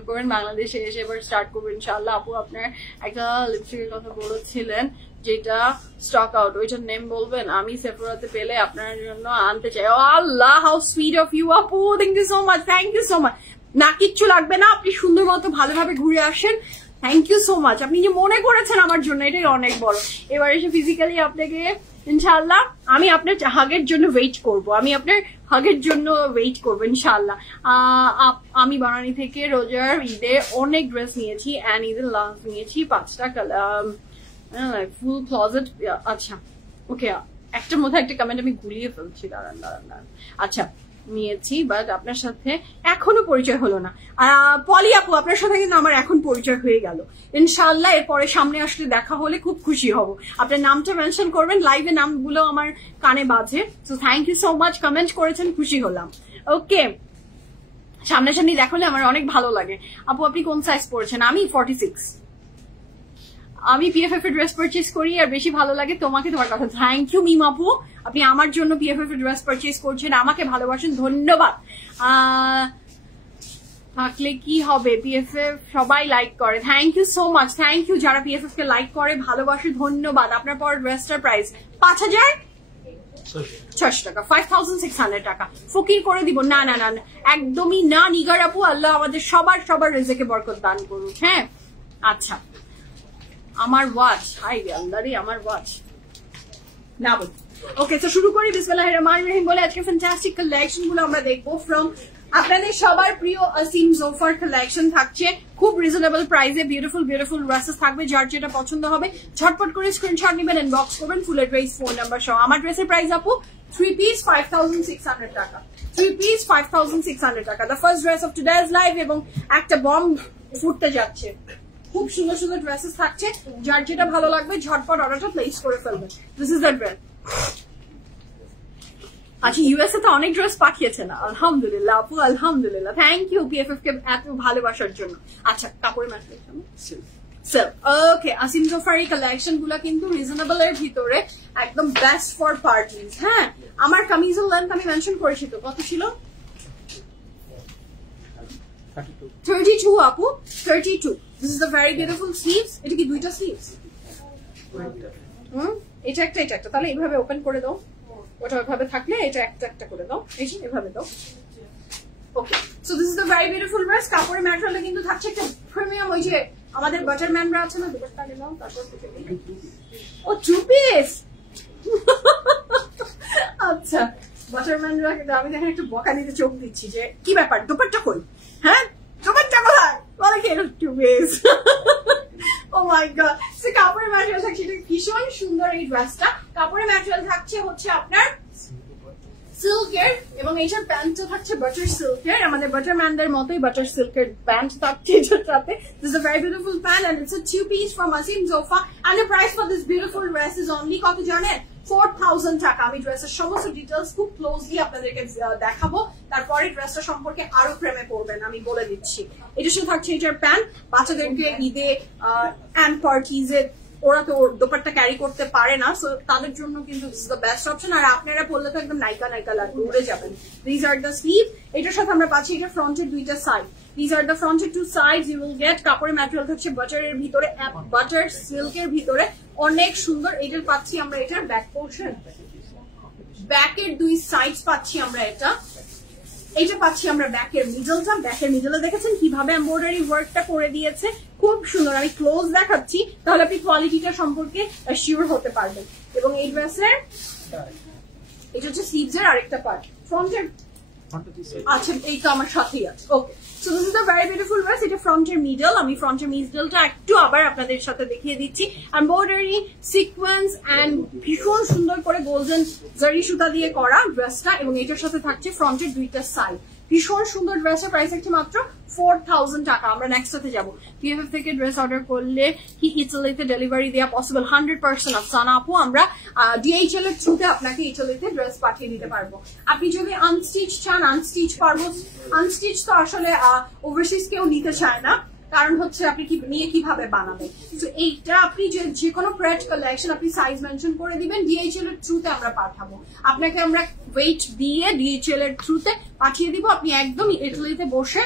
করবেন বাংলাদেশে এসে এবার স্টার্ট করবেন ইনশাআল্লাহ। আপু আপনার একটা লিপস্টিকের কথা বলেছিলেন যেটা স্টক আউট, ওইটার নেম বলবেন? আমি সেফোরাতে পেলে আপনার জন্য আনতে চাই। ও আল্লাহ, হাউ সুইট অফ ইউ আপু, thank you so much, thank you so much. না, কিচ্ছু লাগবে না, আপনি সুন্দর মতো ভালোভাবে ঘুরে আসেন। Thank you so much. আপনি যে মনে করেছেন আমার জন্য, এটাই অনেক বড়। এবার এসে ফিজিক্যালি আপনাকে ইনশাআল্লাহ আমি আপনার হাগের জন্য ওয়েট করব, আমি আপনার হাগের জন্য ওয়েট করবো ইনশাআল্লাহ। আমি বানানি থেকে রোজার ঈদে অনেক ড্রেস নিয়েছি, অ্যান্ড ঈদের লাস্ট নিয়েছি 5টা কালার, ফুল ক্লজেট। আচ্ছা, ওকে, একটার মধ্যে একটা কমেন্ট আমি গুলিয়ে ফেলছি, দাঁড়ান। আচ্ছা, নিয়েছি, বাট আপনার সাথে এখনো পরিচয় হলো না। পলি আপু, আপনার সাথে কিন্তু আমার এখন পরিচয় হয়ে গেল ইনশাআল্লাহ। এরপরে সামনে আসলে দেখা হলে খুব খুশি হব। আপনার নামটা মেনশন করবেন, লাইভে নামগুলো আমার কানে বাজে। So thank you so much, comment করেছেন, খুশি হলাম। ওকে, সামনাসামনি দেখা হলে আমার অনেক ভালো লাগে। আপু আপনি কোন সাইজ পড়েছেন? আমি 46। আমি পিএফএফ এর ড্রেস পারচেজ করি আর বেশি ভালো লাগে তোমাকে, তোমার কথা। থ্যাংক ইউ মিম আপু, আপনি আমার জন্য পিএফএফ এর ড্রেস পারচেজ করছেন, আমাকে ভালোবাসেন, ধন্যবাদ। থাকলে কি হবে, পিএফএফ সবাই লাইক করে। Thank you so much, thank you যারা পিএফএফ কে লাইক করে, ভালোবাসে, ধন্যবাদ। আপনার পর ড্রেসটার প্রাইস 5,600 টাকা, 5,600 টাকা। ফকির করে দিব? না না না, একদমই না নিগার আপু। আল্লাহ আমাদের সবার রিজেকে বরকত দান করুক। হ্যাঁ, আচ্ছা, আমার ওয়াচ, হাই আল্লাহ রে, আমার ওয়াচ না বল। ওকে, তো শুরু করি। বিসমিল্লাহির রহমানির রহিম বলে আজকে ফ্যান্টাস্টিক কালেকশন গুলো আমরা দেখবো ফ্রম আপনাদের সবার প্রিয় আসিম জোফার কালেকশন। থাকছে খুব রিজনেবল প্রাইসে বিউটিফুল ড্রেসেস থাকবে। যার যেটা পছন্দ হবে ঝটপট করে স্ক্রিনশট নেবেন, ইনবক্স করবেন ফুল অ্যাড্রেস, ফোন নাম্বার সহ। আমার ড্রেসের প্রাইস আপু 3 পিস 5,600 টাকা, 3 পিস 5,600 টাকা। The first dress of today's live, এবং একটা বম ফুটতে যাচ্ছে। খুব সুন্দর ড্রেসেস থাকছে, যার যেটা ভালো লাগবে ঝটপট অর্ডারটা প্লেস করে ফেলবেন। This is the dress. আচ্ছা, ইউএসএ তে অনেক ড্রেস পাঠিয়েছে না, আলহামদুলিল্লাহ আপু, আলহামদুলিল্লাহ। থ্যাংক ইউ পিএফএফ কে এত ভালোবাসার জন্য। আচ্ছা, কাপড়ের ম্যাটেরিয়াল ওকে, আসিম জোফার এই কালেকশন গুলা কিন্তু রিজনেবল এর ভিতরে একদম বেস্ট ফর পার্টিজ। হ্যাঁ, আমার কামিজের লেন্থ আমি মেনশন করেছি তো, কত ছিল? 32 আপু, 32। This is the very beautiful sleeves. এটা কি দুইটা স্লিভস? এটা একটা, এটা একটা। তাহলে এইভাবে ওপেন করে দাও, ওটা ওইভাবে থাকলে এটা একটা করে দাও, এই যে এভাবে দাও। Okay, so this is the very beautiful dress. কাপড়ের ম্যাটেরিয়ালটা কিন্তু থাকছে একটা প্রিমিয়াম, ওই যে আমাদের বাটারম্যানরা আছে না, দুপাট্টা নিলাম, তারপর ও 2 পিস। আচ্ছা, বাটারম্যানরা কিন্তু আমি দেখেন একটু বকা দিতে চোখ দিচ্ছি যে কি ব্যাপার, দুপাট্টা কই? হ্যাঁ, দুপাট্টা কোথায়? বলে কি 2 piece. O my god. So কাপড়ের ম্যাটেরিয়াল থাকছে, এটা ভীষণ সুন্দর এই ড্রেসটা। কাপড়ের ম্যাটেরিয়াল থাকছে হচ্ছে আপনার সিল্কের, এবং এইটার প্যান্টটা থাকছে বাটার সিল্কের, আমাদের বাটারম্যানদের মতোই বাটার সিল্কের প্যান্ট থাকছে এটার সাথে। This is a very beautiful pant and it's a 2-piece from Asim Zofa and the price for this beautiful dress is only কত জানেন? 4000 টাকা। আমি ড্রেসের সমস্ত ডিটেলস খুব ক্লোজলি আপনাদেরকে দেখাবো, তারপরে ড্রেসটা সম্পর্কে আরো প্রেমে পড়বেন, আমি বলে দিচ্ছি। এটার সাথে থাকছে এটার প্যান্ট, বাচ্চাদেরকে ঈদে অ্যান্ড পার্টিজে ওরা তো দোপাট্টা ক্যারি করতে পারে না, সো তাদের জন্য কিন্তু this is the best option. আর আপনারা পরলে তো একদম নাইকা নাইকা লাগবে, উড়ে যাবেন। This are the sleeve. এটার সাথে আমরা পাচ্ছি এটা ফ্রন্টের দুইটা side. These are the fronted two sides. You will get কাপড়ের ম্যাটেরিয়াল থাকছে বাটারের ভিতরে, বাটার সিল্কের ভিতরে, অনেক সুন্দর। এটার পাচ্ছি আমরা এটার ব্যাক পোর্শন, ব্যাকের দুই সাইডস পাচ্ছি আমরা এটা পাচ্ছি আমরা ব্যাকের মিডলটা। ব্যাকের মিডলে দেখেছেন কিভাবে এমব্রয়ডারি ওয়ার্কটা করে দিয়েছে, খুব সুন্দর। আমি ক্লোজ দেখাচ্ছি তাহলে আপনি কোয়ালিটিটা সম্পর্কে শিওর হতে পারবেন। এবং এই ড্রেসের এটা হচ্ছে স্লিভস এর আরেকটা পার্ট, ফ্রন্টের আচ্ছা এইটা আমার সাথেই আছে। Okay, so this is a very beautiful dress. এটা ফ্রন্টের মিডল, আমি ফ্রন্টের মিডলটা একটু আবার আপনাদের সাথে দেখিয়ে দিচ্ছি। এমব্রয়ডারি সিকোয়েন্স এন্ড ভীষণ সুন্দর করে গোল্ডেন জারি সুতা দিয়ে করা ড্রেসটা, এবং এটার সাথে থাকছে ফ্রন্টের দুইটা সাইড। ভীষণ সুন্দর ড্রেসের প্রাইস হচ্ছে মাত্র 4000 টাকা। আমরা নেক্সট সাথে যাবো। PFF থেকে ড্রেস অর্ডার করলে কি ইটালিতে ডেলিভারি দেওয়া পসিবল? 100% আফসানা আপু, আমরা DHL এর থ্রুতে আপনাকে ইটালিতে ড্রেস পাঠিয়ে দিতে পারবো। আপনি যদি আনস্টিচ চান আনস্টিচ পারবো। আনস্টিচ তো আসলে ওভারসিজ কেউ নিতে চায় না, কারণ হচ্ছে আপনি কি নিয়ে কিভাবে বানাবেন। তো এইটা আপনি যে কোনো প্রেট কালেকশন আপনি সাইজ মেনশন করে দিবেন, DHL এর থ্রুতে আমরা পাঠাবো। আপনাকে আমরা ওয়েট দিয়ে DHL এর থ্রুতে পাঠিয়ে দিব। আপনি একদম ইটালিতে বসে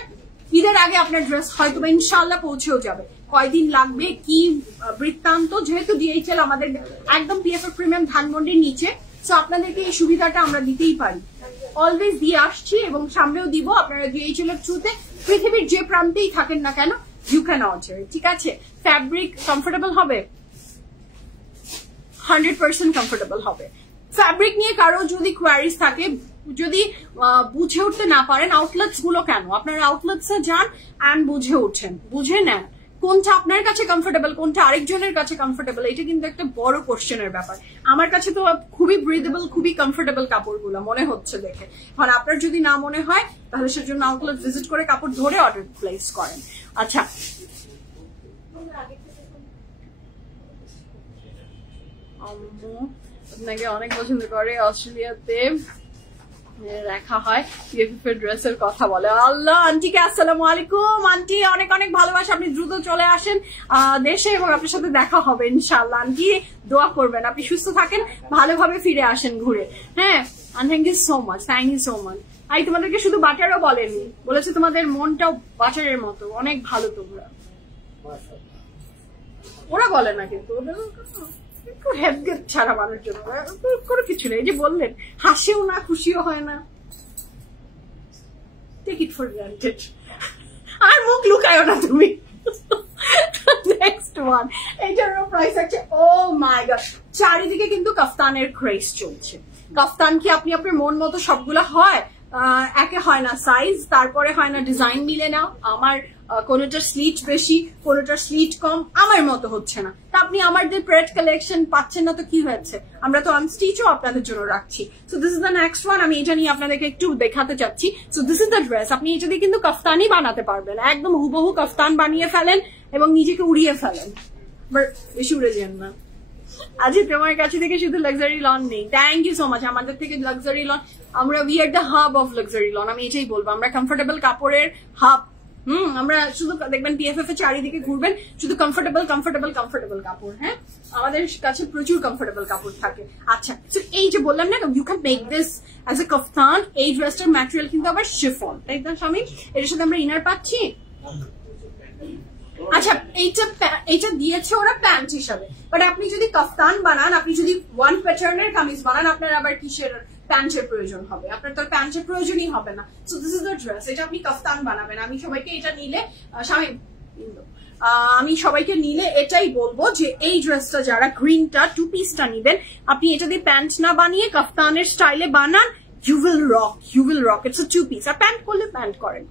ঈদের আগে আপনার ড্রেস হয়তো ইনশাল্লাহ পৌঁছেও যাবে। কয়দিন লাগবে কি বৃত্তান্ত, যেহেতু DHL আমাদের একদম PFF প্রিমিয়াম ধানমন্ডির নিচে, তো আপনাদেরকে এই সুবিধাটা আমরা দিতেই পারি, অলওয়েজ দিয়ে আসছি এবং সামনেও দিব। আপনারা DHL এর থ্রুতে পৃথিবীর যে প্রান্তেই থাকেন না কেন ইউ ক্যান অর্ডার, ঠিক আছে? ফ্যাব্রিক কমফোর্টেবল হবে, 100% কমফোর্টেবল হবে। ফ্যাব্রিক নিয়ে কারো যদি কোয়ারিজ থাকে, যদি বুঝে উঠতে না পারেন, আউটলেটস গুলো কেন, আপনারা আউটলেটস এ যান অ্যান্ড বুঝে নেন কোনটা আপনার কাছে কমফোর্টেবল, কোনটা আরেকজনের কাছে কমফোর্টেবল। এটা কিন্তু একটা বড় কোশ্চেনের ব্যাপার। আমার কাছে তো খুবই ব্রিদেবল, খুবই কমফোর্টেবল কাপড়গুলো মনে হচ্ছে দেখে। আর আপনার যদি না মনে হয় তাহলে সেজন্য আউটলেট ভিজিট করে কাপড় ধরে অর্ডার প্লেস করেন। আচ্ছা, আপনাকে অনেক পছন্দ করে, অস্ট্রেলিয়াতে দেখা হয়, ড্রেসের কথা বলে। আল্লাহ, আন্টিকে আসসালামু আলাইকুম। আন্টি অনেক অনেক ভালোবাসা, আপনি দ্রুত চলে আসেন দেশে এবং আপনার সাথে দেখা হবে ইনশাআল্লাহ। আন্টি দোয়া করবেন আপনি সুস্থ থাকেন, ভালোভাবে ফিরে আসেন ঘুরে। হ্যাঁ, thank you so much, thank you so much. I তোমাদেরকে শুধু বাটারও বলেনি, বলেছে তোমাদের মনটাও বাটারের মতো, অনেক ভালো তোমরা। ওরা বলে না কিন্তু ওদের একটু হেডগেট ছাড়া মানুষজন, কোনো কিছু নেই। যে বললেন হাসিও না খুশিও হয় না, টেক ইট ফর গ্রান্টেড। আর মুখ লুকায়ো না তুমি। নেক্সট ওয়ান, এইটারও প্রাইস আছে, ও মাই গড, চারিদিকে কিন্তু কাফতানের ক্রেজ চলছে। কাফতান কি আপনি আপনার মন মতো সবগুলা হয়? একে হয় না সাইজ, তারপরে হয় না ডিজাইন মিলে না, আমার কোনোটার স্লিট বেশি কোনোটার স্লিট কম, আমার মতো হচ্ছে না। তা আপনি আমাদের প্রেট কালেকশন পাচ্ছেন না তো কি হয়েছে? আমরা তো আনস্টিচও আপনাদের জন্য রাখছি। So this is the next one, আমি এটা নিয়ে আপনাদেরকে একটু দেখাতে চাচ্ছি। So this is the dress, আপনি এটা দিয়ে কিন্তু কাফতানই বানাতে পারবেন, একদম হুবহু কাফতান বানিয়ে ফেলেন এবং নিজেকে উড়িয়ে ফেলেন। বেশি উড়ে যান না। আজ তোমার কাছে থেকে শুধু লাক্সারি লন নেই, থ্যাংক ইউ সো মাচ। আমাদের থেকে লাক্সারি লন, আমরা we are the hub of luxury loan. আমি এটাই বলবো, আমরা কমফোর্টেবল কাপড়ের হাব। আমরা শুধু দেখবেন PFF এর চারিদিকে ঘুরবেন, শুধু কমফোর্টেবল কমফোর্টেবল কমফোর্টেবল কাপড়। হ্যাঁ, আমাদের কাছে প্রচুর কমফোর্টেবল কাপড় থাকে। আচ্ছা, এই যে বললাম না, you can make this as a kaftan. এই ড্রেসটার ম্যাটেরিয়াল কিন্তু আবার শিফন, তাই না স্বামী? এর সাথে আমরা ইনার পাচ্ছি। আচ্ছা, এইটা দিয়েছে ওরা প্যান্ট হিসাবে, বাট আপনি যদি কাফতান বানান, আপনি যদি ওয়ান প্যাটার্নের কামিজ বানান, আপনার আবার কিসের প্যান্টের প্রয়োজন হবে? আপনার তো প্যান্টের প্রয়োজনই হবে না। So this is the dress, এটা আপনি কাফতান বানাবেন। আমি সবাইকে এটা নিলে, আমি সবাইকে নিলে এটাই বলবো যে এই ড্রেসটা যারা গ্রিনটা 2 পিসটা নিবেন, আপনি এটা দিয়ে প্যান্ট না বানিয়ে কাফতানের স্টাইলে বানান, you will rock. It's a 2 piece. আর প্যান্ট করলে প্যান্ট করেন।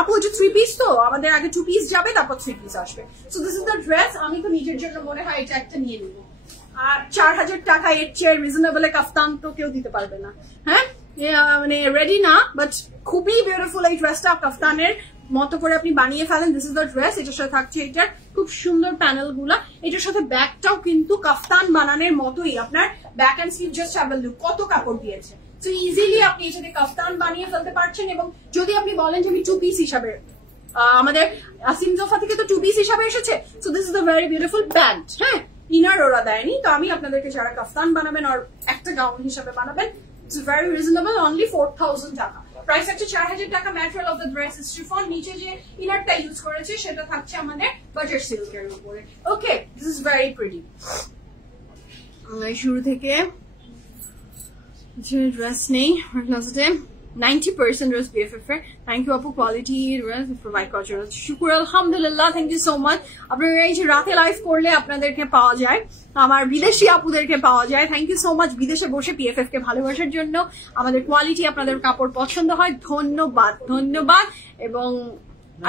আপু এটা 3 পিস, তো আমাদের আগে 2 পিস যাবে, তারপর 3 পিস আসবে। So this is the dress. আমি তো নিজের জন্য মনে হয় এটা একটা নিয়ে নিব। আর 4000 টাকা এর চেয়ে রিজনেবল কাফতান তো কেউ দিতে পারবে না। হ্যাঁ, মানে রেডি না, বাট খুবই বিউটিফুল এই ড্রেসটা, কাফতানের মতো করে আপনি বানিয়ে ফেলেন। দিস ইজ দ্য ড্রেস, এটার সাথে থাকছে এটার খুব সুন্দর প্যানেল গুলা, এটার সাথে ব্যাকটাও কিন্তু কাফতান বানানোর মতোই, আপনার back end sleeve just have a look, কত কাপড় দিয়েছে। সো ইজিলি আপনি এর সাথে কাফতান বানিয়ে ফেলতে পারছেন। এবং যদি আপনি বলেন যে আমি 2 পিস হিসাবে, আমাদের আসিম জোফা থেকে তো 2 পিস হিসাবে এসেছে, so this is the very beautiful pant. হ্যাঁ, ইনার ওরা দেয়নি, তো আমি আপনাদেরকে যারা কাফতান বানাবেন আর একটা গাউন হিসাবে বানাবেন, ইটস ভেরি রিজনেবল, অনলি 4000 টাকা। প্রাইস হচ্ছে 4000 টাকা। Material of the dress is chiffon, নিচে যে ইনারটা ইউজ করেছে সেটা থাকছে আমাদের বাটার সিল্কের উপরে। ওকে, দিস ইজ ভেরি প্রিটি। শুরু থেকে ড্রেস নেই 90% ড্রেস BFF এর। থ্যাংক ইউ আপু, কোয়ালিটি ড্রেস প্রোভাইড করার জন্য শুকুর, আলহামদুলিল্লাহ, থ্যাংক ইউ সো মাচ। আপনারা এই যে রাতে লাইভ করলে আপনাদেরকে পাওয়া যায়, আমার বিদেশি আপুদেরকে পাওয়া যায়, থ্যাংক ইউ সো মাচ বিদেশে বসে PFF কে ভালোবাসার জন্য। আমাদের কোয়ালিটি, আপনাদের কাপড় পছন্দ হয়, ধন্যবাদ ধন্যবাদ। এবং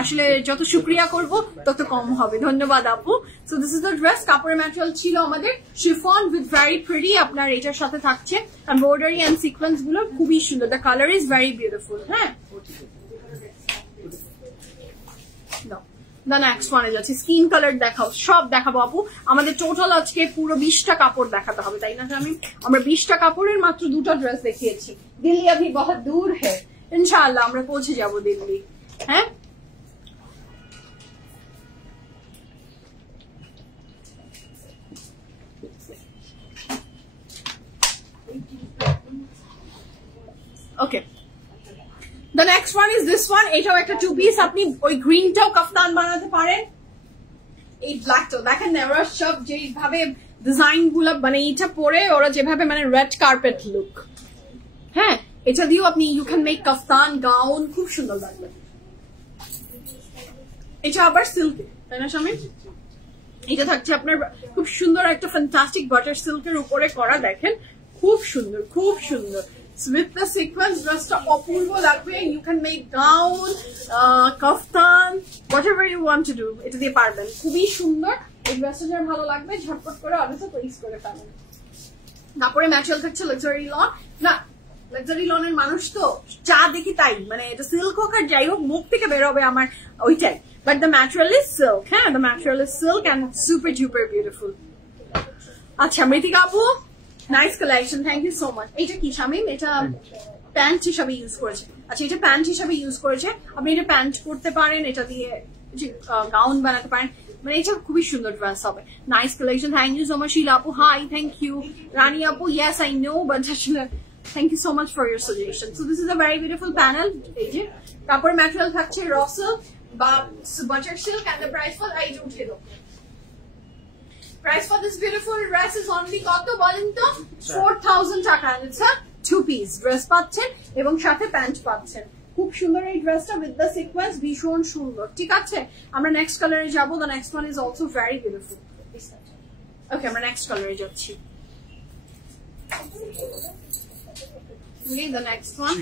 আসলে যত শুক্রিয়া করব তত কম হবে, ধন্যবাদ আপু। So this is the dress, কাপড়ের ম্যাটেরিয়াল ছিল আমাদের শিফন উইথ ভেরি প্রিটি, আপনার এটার সাথে থাকছে এমব্রয়ডারি এন্ড সিকোয়েন্স গুলো খুবই সুন্দর, the colour is very beautiful. হ্যাঁ, দ্য নেক্সট ওয়ানে যাচ্ছি, স্কিন কালার দেখাও, সব দেখাবো আপু। আমাদের টোটাল আজকে পুরো 20টা কাপড় দেখাতে হবে, তাই না জানি? আমরা 20টা কাপড়ের মাত্র 2টা ড্রেস দেখিয়েছি। দিল্লি अभी बहुत दूर है, ইনশাআল্লাহ আমরা পৌঁছে যাব দিল্লি। হ্যাঁ, ওকে, the next one is this one, এটাও একটা 2 পিস, আপনি ওই গ্রিনটাও কাফতান বানাতে পারেন। এই ব্ল্যাকটাও দেখেন, ওরা সব যেভাবে ডিজাইন গুলো মানে এটা পরে ওরা যেভাবে মানে রেড কার্পেট লুক। হ্যাঁ, এটা দিয়েও আপনি you can make kaftan gown, খুব সুন্দর লাগবে। এটা আবার সিল্কে, তাই না স্বামী? এটা থাকছে আপনার খুব সুন্দর একটা ফ্যান্টাস্টিক বাটার সিল্কের উপরে করা, দেখেন খুব সুন্দর, খুব সুন্দর। With the sequence, just অপূর্ব লাগবে। You can make gown, kaftan, whatever you want to do, এটা দিয়ে পারবেন, খুবই সুন্দর। এই ড্রেসটা ভালো লাগবে, ঝটপট করে অর্ডার প্লেস করে ফেলেন। কাপড়ের ম্যাটেরিয়াল থাকছে লাক্সারি লন, না লাক্সারি লনের মানুষ তো চা দেখি তাই, মানে এটা সিল্ক হোক আর যাই হোক মুখ থেকে বেরোবে আমার ওইটাই, but the material is silk. হ্যাঁ, the material is silk and super duper beautiful. আচ্ছা মৃতিকা আপু, nice collection, thank you so much. এটা কি শামিম? এটা প্যান্ট হিসাবে ইউজ করেছে। আচ্ছা, এটা প্যান্ট হিসাবে ইউজ করেছে, আপনি এটা প্যান্ট করতে পারেন, এটা দিয়ে গাউন বানাতে পারেন, মানে এটা খুবই সুন্দর ড্রেস হবে। Nice collection, thank you so much. Shila আপু হাই, থ্যাংক ইউ। রানী আপু yes I know, but thank you so much for your suggestion. So this is a very beautiful panel. এই যে কাপড় ম্যাটেরিয়াল থাকছে র সিল্ক বা butter silk, and the price for এই যে উঠে দাও। Price for this beautiful dress is only কত বলেন তো? 4000 টাকা। It's a 2 piece dress পাচ্ছেন এবং সাথে প্যান্ট পাচ্ছেন। খুব সুন্দর এই ড্রেসটা উইথ দ্য সিকোয়েন্স, ভীষণ সুন্দর। ঠিক আছে, আমরা নেক্সট কালারে যাবো। The next one is also very beautiful. Okay, আমরা নেক্সট কালারে যাচ্ছি। দ্য নেক্সট ওয়ান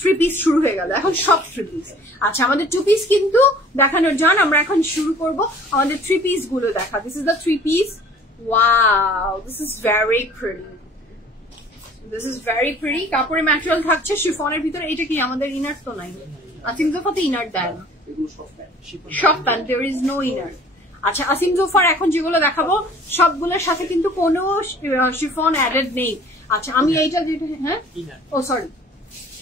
3 পিস শুরু হয়ে গেল, এখন সব 3 পিস। আচ্ছা, আমাদের 2 পিস কিন্তু দেখানোর জন্য আমরা এখন শুরু করব আমাদের 3 পিস গুলো দেখা। This is the 3 piece. Wow, this is very pretty, this is very pretty. কাপড়ের ম্যাটেরিয়াল থাকছে শিফনের ভিতরে। এটা কি আমাদের ইনার তো নাই, আসিম জোফাতে ইনার দেয় না, সব pant, there is no inner. আচ্ছা, আসিম জোফার এখন যেগুলো দেখাবো সবগুলোর সাথে কিন্তু কোনো শিফন অ্যাডেড নেই। আচ্ছা, আমি এইটা যেটা, হ্যাঁ ও সরি,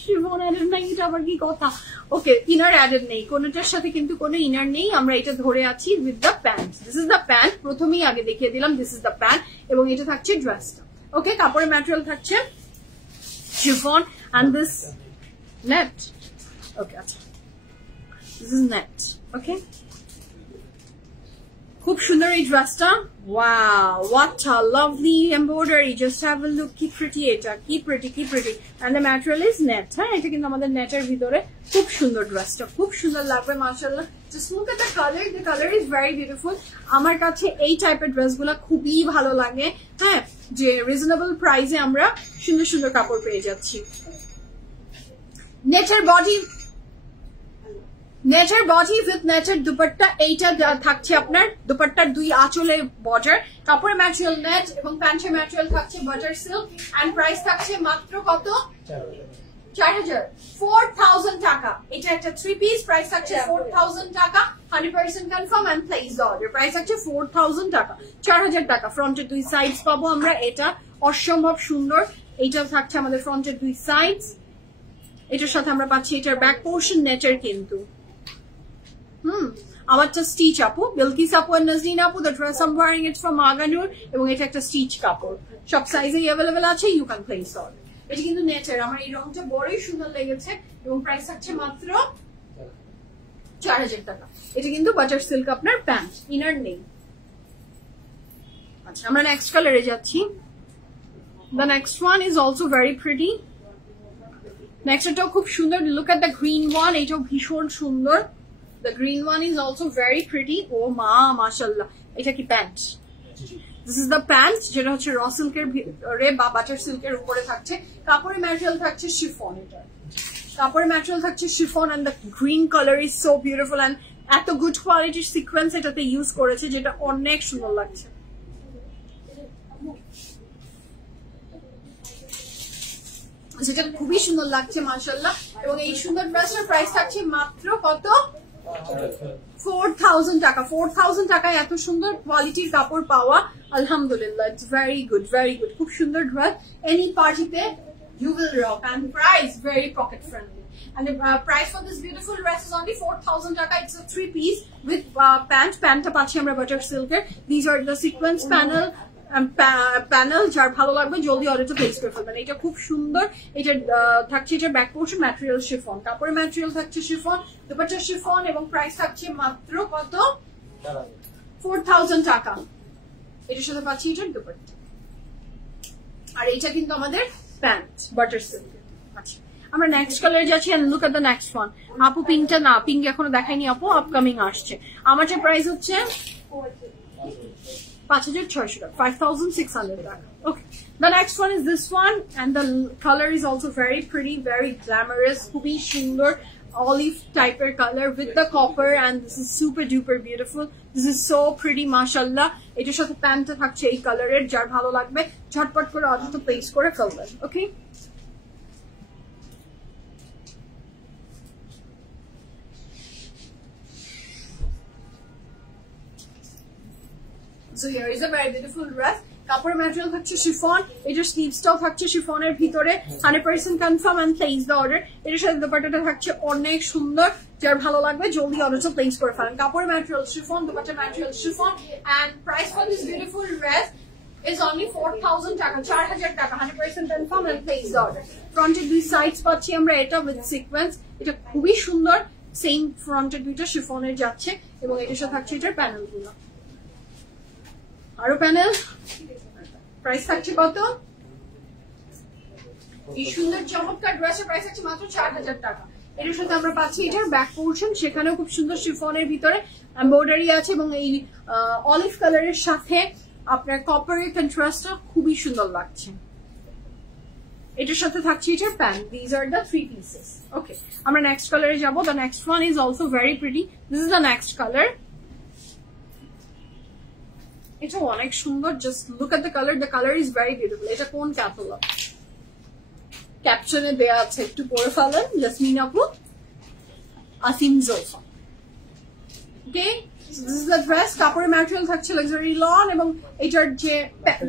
শিফন অ্যাডেড নাই, এটা আবার কি কথা? ওকে, ইনার অ্যাডেড নেই, কোনোটার সাথে কিন্তু কোনো ইনার নেই। আমরা এটা ধরে আছি with the pant. This is the pant, প্রথমেই আগে দেখিয়ে দিলাম, দিস ইজ দ্য প্যান্ট, এবং এটা থাকছে ড্রেসটা। ওকে, কাপড়ের ম্যাটেরিয়াল থাকছে chiffon and this net. Okay, আচ্ছা, দিস ইজ নেট। ওকে, খুব সুন্দর এই ড্রেসটা। Wow, what a lovely embroidery, just have a look, কি প্রিটি এটা, কি প্রিটি, কি pretty. And the material is net. হ্যাঁ, এটা কিন্তু আমাদের নেটের ভিতরে। খুব সুন্দর ড্রেসটা, খুব সুন্দর লাগবে মাশাআল্লাহ। Just look at the colour, the colour is very beautiful. আমার কাছে এই টাইপের ড্রেসগুলো খুবই ভালো লাগে। হ্যাঁ, যে রিজনেবল প্রাইসে আমরা সুন্দর সুন্দর কাপড় পেয়ে যাচ্ছি। নেটের body nature body with nature dupatta, এইটা থাকছে আপনার দুপাট্টার 2 আঁচলে বর্ডার, কাপড়ের ম্যাটেরিয়াল নেট এবং প্যান্টের ম্যাটেরিয়াল থাকছে বাটার সিল্ক, এন্ড প্রাইস থাকছে মাত্র কত 4,000 টাকা। এটা একটা 3 পিস, প্রাইস থাকছে 4,000 টাকা, 100% confirm and place the order. Price থাকছে 4,000 টাকা, 4,000 টাকা। ফ্রন্টের 2 সাইডস পাবো আমরা, এটা অসম্ভব সুন্দর। এইটা থাকছে আমাদের ফ্রন্টের 2 সাইডস, এটার সাথে আমরা পাচ্ছি এটার ব্যাক পোর্শন নেটের কিন্তু আমারটা স্টিচ আপু, বিলকিস আপু আর নাজনীন আপু, the dress I am wearing it from মাগানুর, এবং এটা একটা স্টিচ কাপড়, সব সাইজেই অ্যাভেলেবেল আছে, ইউ ক্যান প্লেস অর্ডার। এটা কিন্তু নেচার, আমার এই রংটা বড়ই সুন্দর লেগেছে এবং প্রাইস থাকছে মাত্র 4,000 টাকা। এটা কিন্তু বাটার সিল্ক আপনার প্যান্ট, ইনার নেই। আচ্ছা, আমরা নেক্সট কালারে যাচ্ছি। The next one is also very pretty. Next এটাও খুব সুন্দর, look at the green one, এটাও ভীষণ সুন্দর। The green one is also very pretty. Oh ma, mashallah. এটা কি pant? This is the pant, যেটা হচ্ছে র সিল্কের ভিতরে বা বাটার সিল্কের উপরে থাকছে। কাপড়ের ম্যাটেরিয়াল থাকছে শিফন, এটা কাপড়ের ম্যাটেরিয়াল থাকছে chiffon, and the green color is so beautiful, and এত গুড কোয়ালিটির সিকোয়েন্স এটাতে ইউজ করেছে যেটা অনেক সুন্দর লাগছে। যেটা খুবই সুন্দর লাগছে মাশাআল্লাহ। এবং এই সুন্দর ড্রেসটার প্রাইস থাকছে মাত্র কত 4,000 টাকা। 4,000 টাকায় এত সুন্দর কোয়ালিটির কাপড় পাওয়া, আলহামদুলিল্লাহ, it's very good, very good. খুব সুন্দর ড্রেস, এনি পার্টিতে you will rock, and price very pocket friendly, and the price for this beautiful dress is only 4,000 taka. It's a 3 piece with pant ta pachi amra butter silk er. These are the sequence panel, যার ভালো লাগবে জলদি অর্ডারটা place করে ফেলবেন। এটা খুব সুন্দর, এটা থাকছে এটার ব্যাক পোর্শন ম্যাটেরিয়াল শিফন, কাপড়ের ম্যাটেরিয়াল থাকছে শিফন, দুপাট্টা শিফন, এবং প্রাইস থাকছে মাত্র কত 4,000 টাকা। এটার সাথে পাচ্ছি এটার দুপাট্টা, আর এটা কিন্তু আমাদের প্যান্ট বাটার সিল্ক। আচ্ছা, আমরা নেক্সট কালারে যাচ্ছি, and look at the next one. আপু পিঙ্কটা না, পিঙ্ক এখনো দেখাইনি আপু, আপকামিং আসছে। আমার যে প্রাইস হচ্ছে 5,600 টাকা, 5,600 টাকা। Okay, the next one is this one, and the color is also very pretty, very glamorous, খুবই সুন্দর, olive type color with the copper, and this is super duper beautiful. This is so pretty, mashallah. এটার সাথে প্যান্টটা থাকছে এই কালারের, যার ভালো লাগবে ঝটপট করে অর্ডারটা প্লেস করে ফেলবেন। Okay, so here is a very beautiful dress. কাপড়ের ম্যাটেরিয়াল থাকছে শিফন, এটার স্লিভসটাও থাকছে শিফনের ভিতরে, 100% confirm and place the order. এটার সাথে দুপাট্টাটা থাকছে অনেক সুন্দর, যার ভালো লাগবে জলদি অর্ডারটা প্লেস করে ফেলেন। কাপড়ের material chiffon, dupatta material chiffon, and price for this beautiful dress is only 4,000 টাকা, 4,000 টাকা, 100% confirm and place the order. ফ্রন্টের 2 সাইডস পাচ্ছি আমরা এটা উইথ সিকোয়েন্স, এটা খুবই সুন্দর। সেম ফ্রন্টের 2টা শিফনের যাচ্ছে, এবং এটার সাথে থাকছে এটার প্যানেলগুলো, আরো প্যানেল। প্রাইস থাকছে কত? এই সুন্দর চমৎকার ড্রেসের প্রাইস থাকছে মাত্র 4,000 টাকা। এর সাথে আমরা পাচ্ছি এটার ব্যাক পোর্শন, সেখানেও খুব সুন্দর শিফনের ভিতরে এমব্রয়ডারি আছে, এবং এই অলিভ কালারের সাথে আপনার কপারের কন্ট্রাস্টটা খুবই সুন্দর লাগছে। এটার সাথে থাকছে এটার pant. These are the 3 pieces. Okay, আমরা নেক্সট কালারে যাবো। The next one is also very pretty. This is the next colour. এটা অনেক সুন্দর, just look at the colour, the colour is very beautiful. এটা কোন ক্যাটালগ? ক্যাপশনে দেয়া আছে, একটু পড়ে ফেলেন। জাসমিন আপু, আসিম জোফা। ওকে, দিস ইজ দ্য ড্রেস। কাপড়ের ম্যাটেরিয়াল থাকছে লাক্সারি লন, এবং এটার যে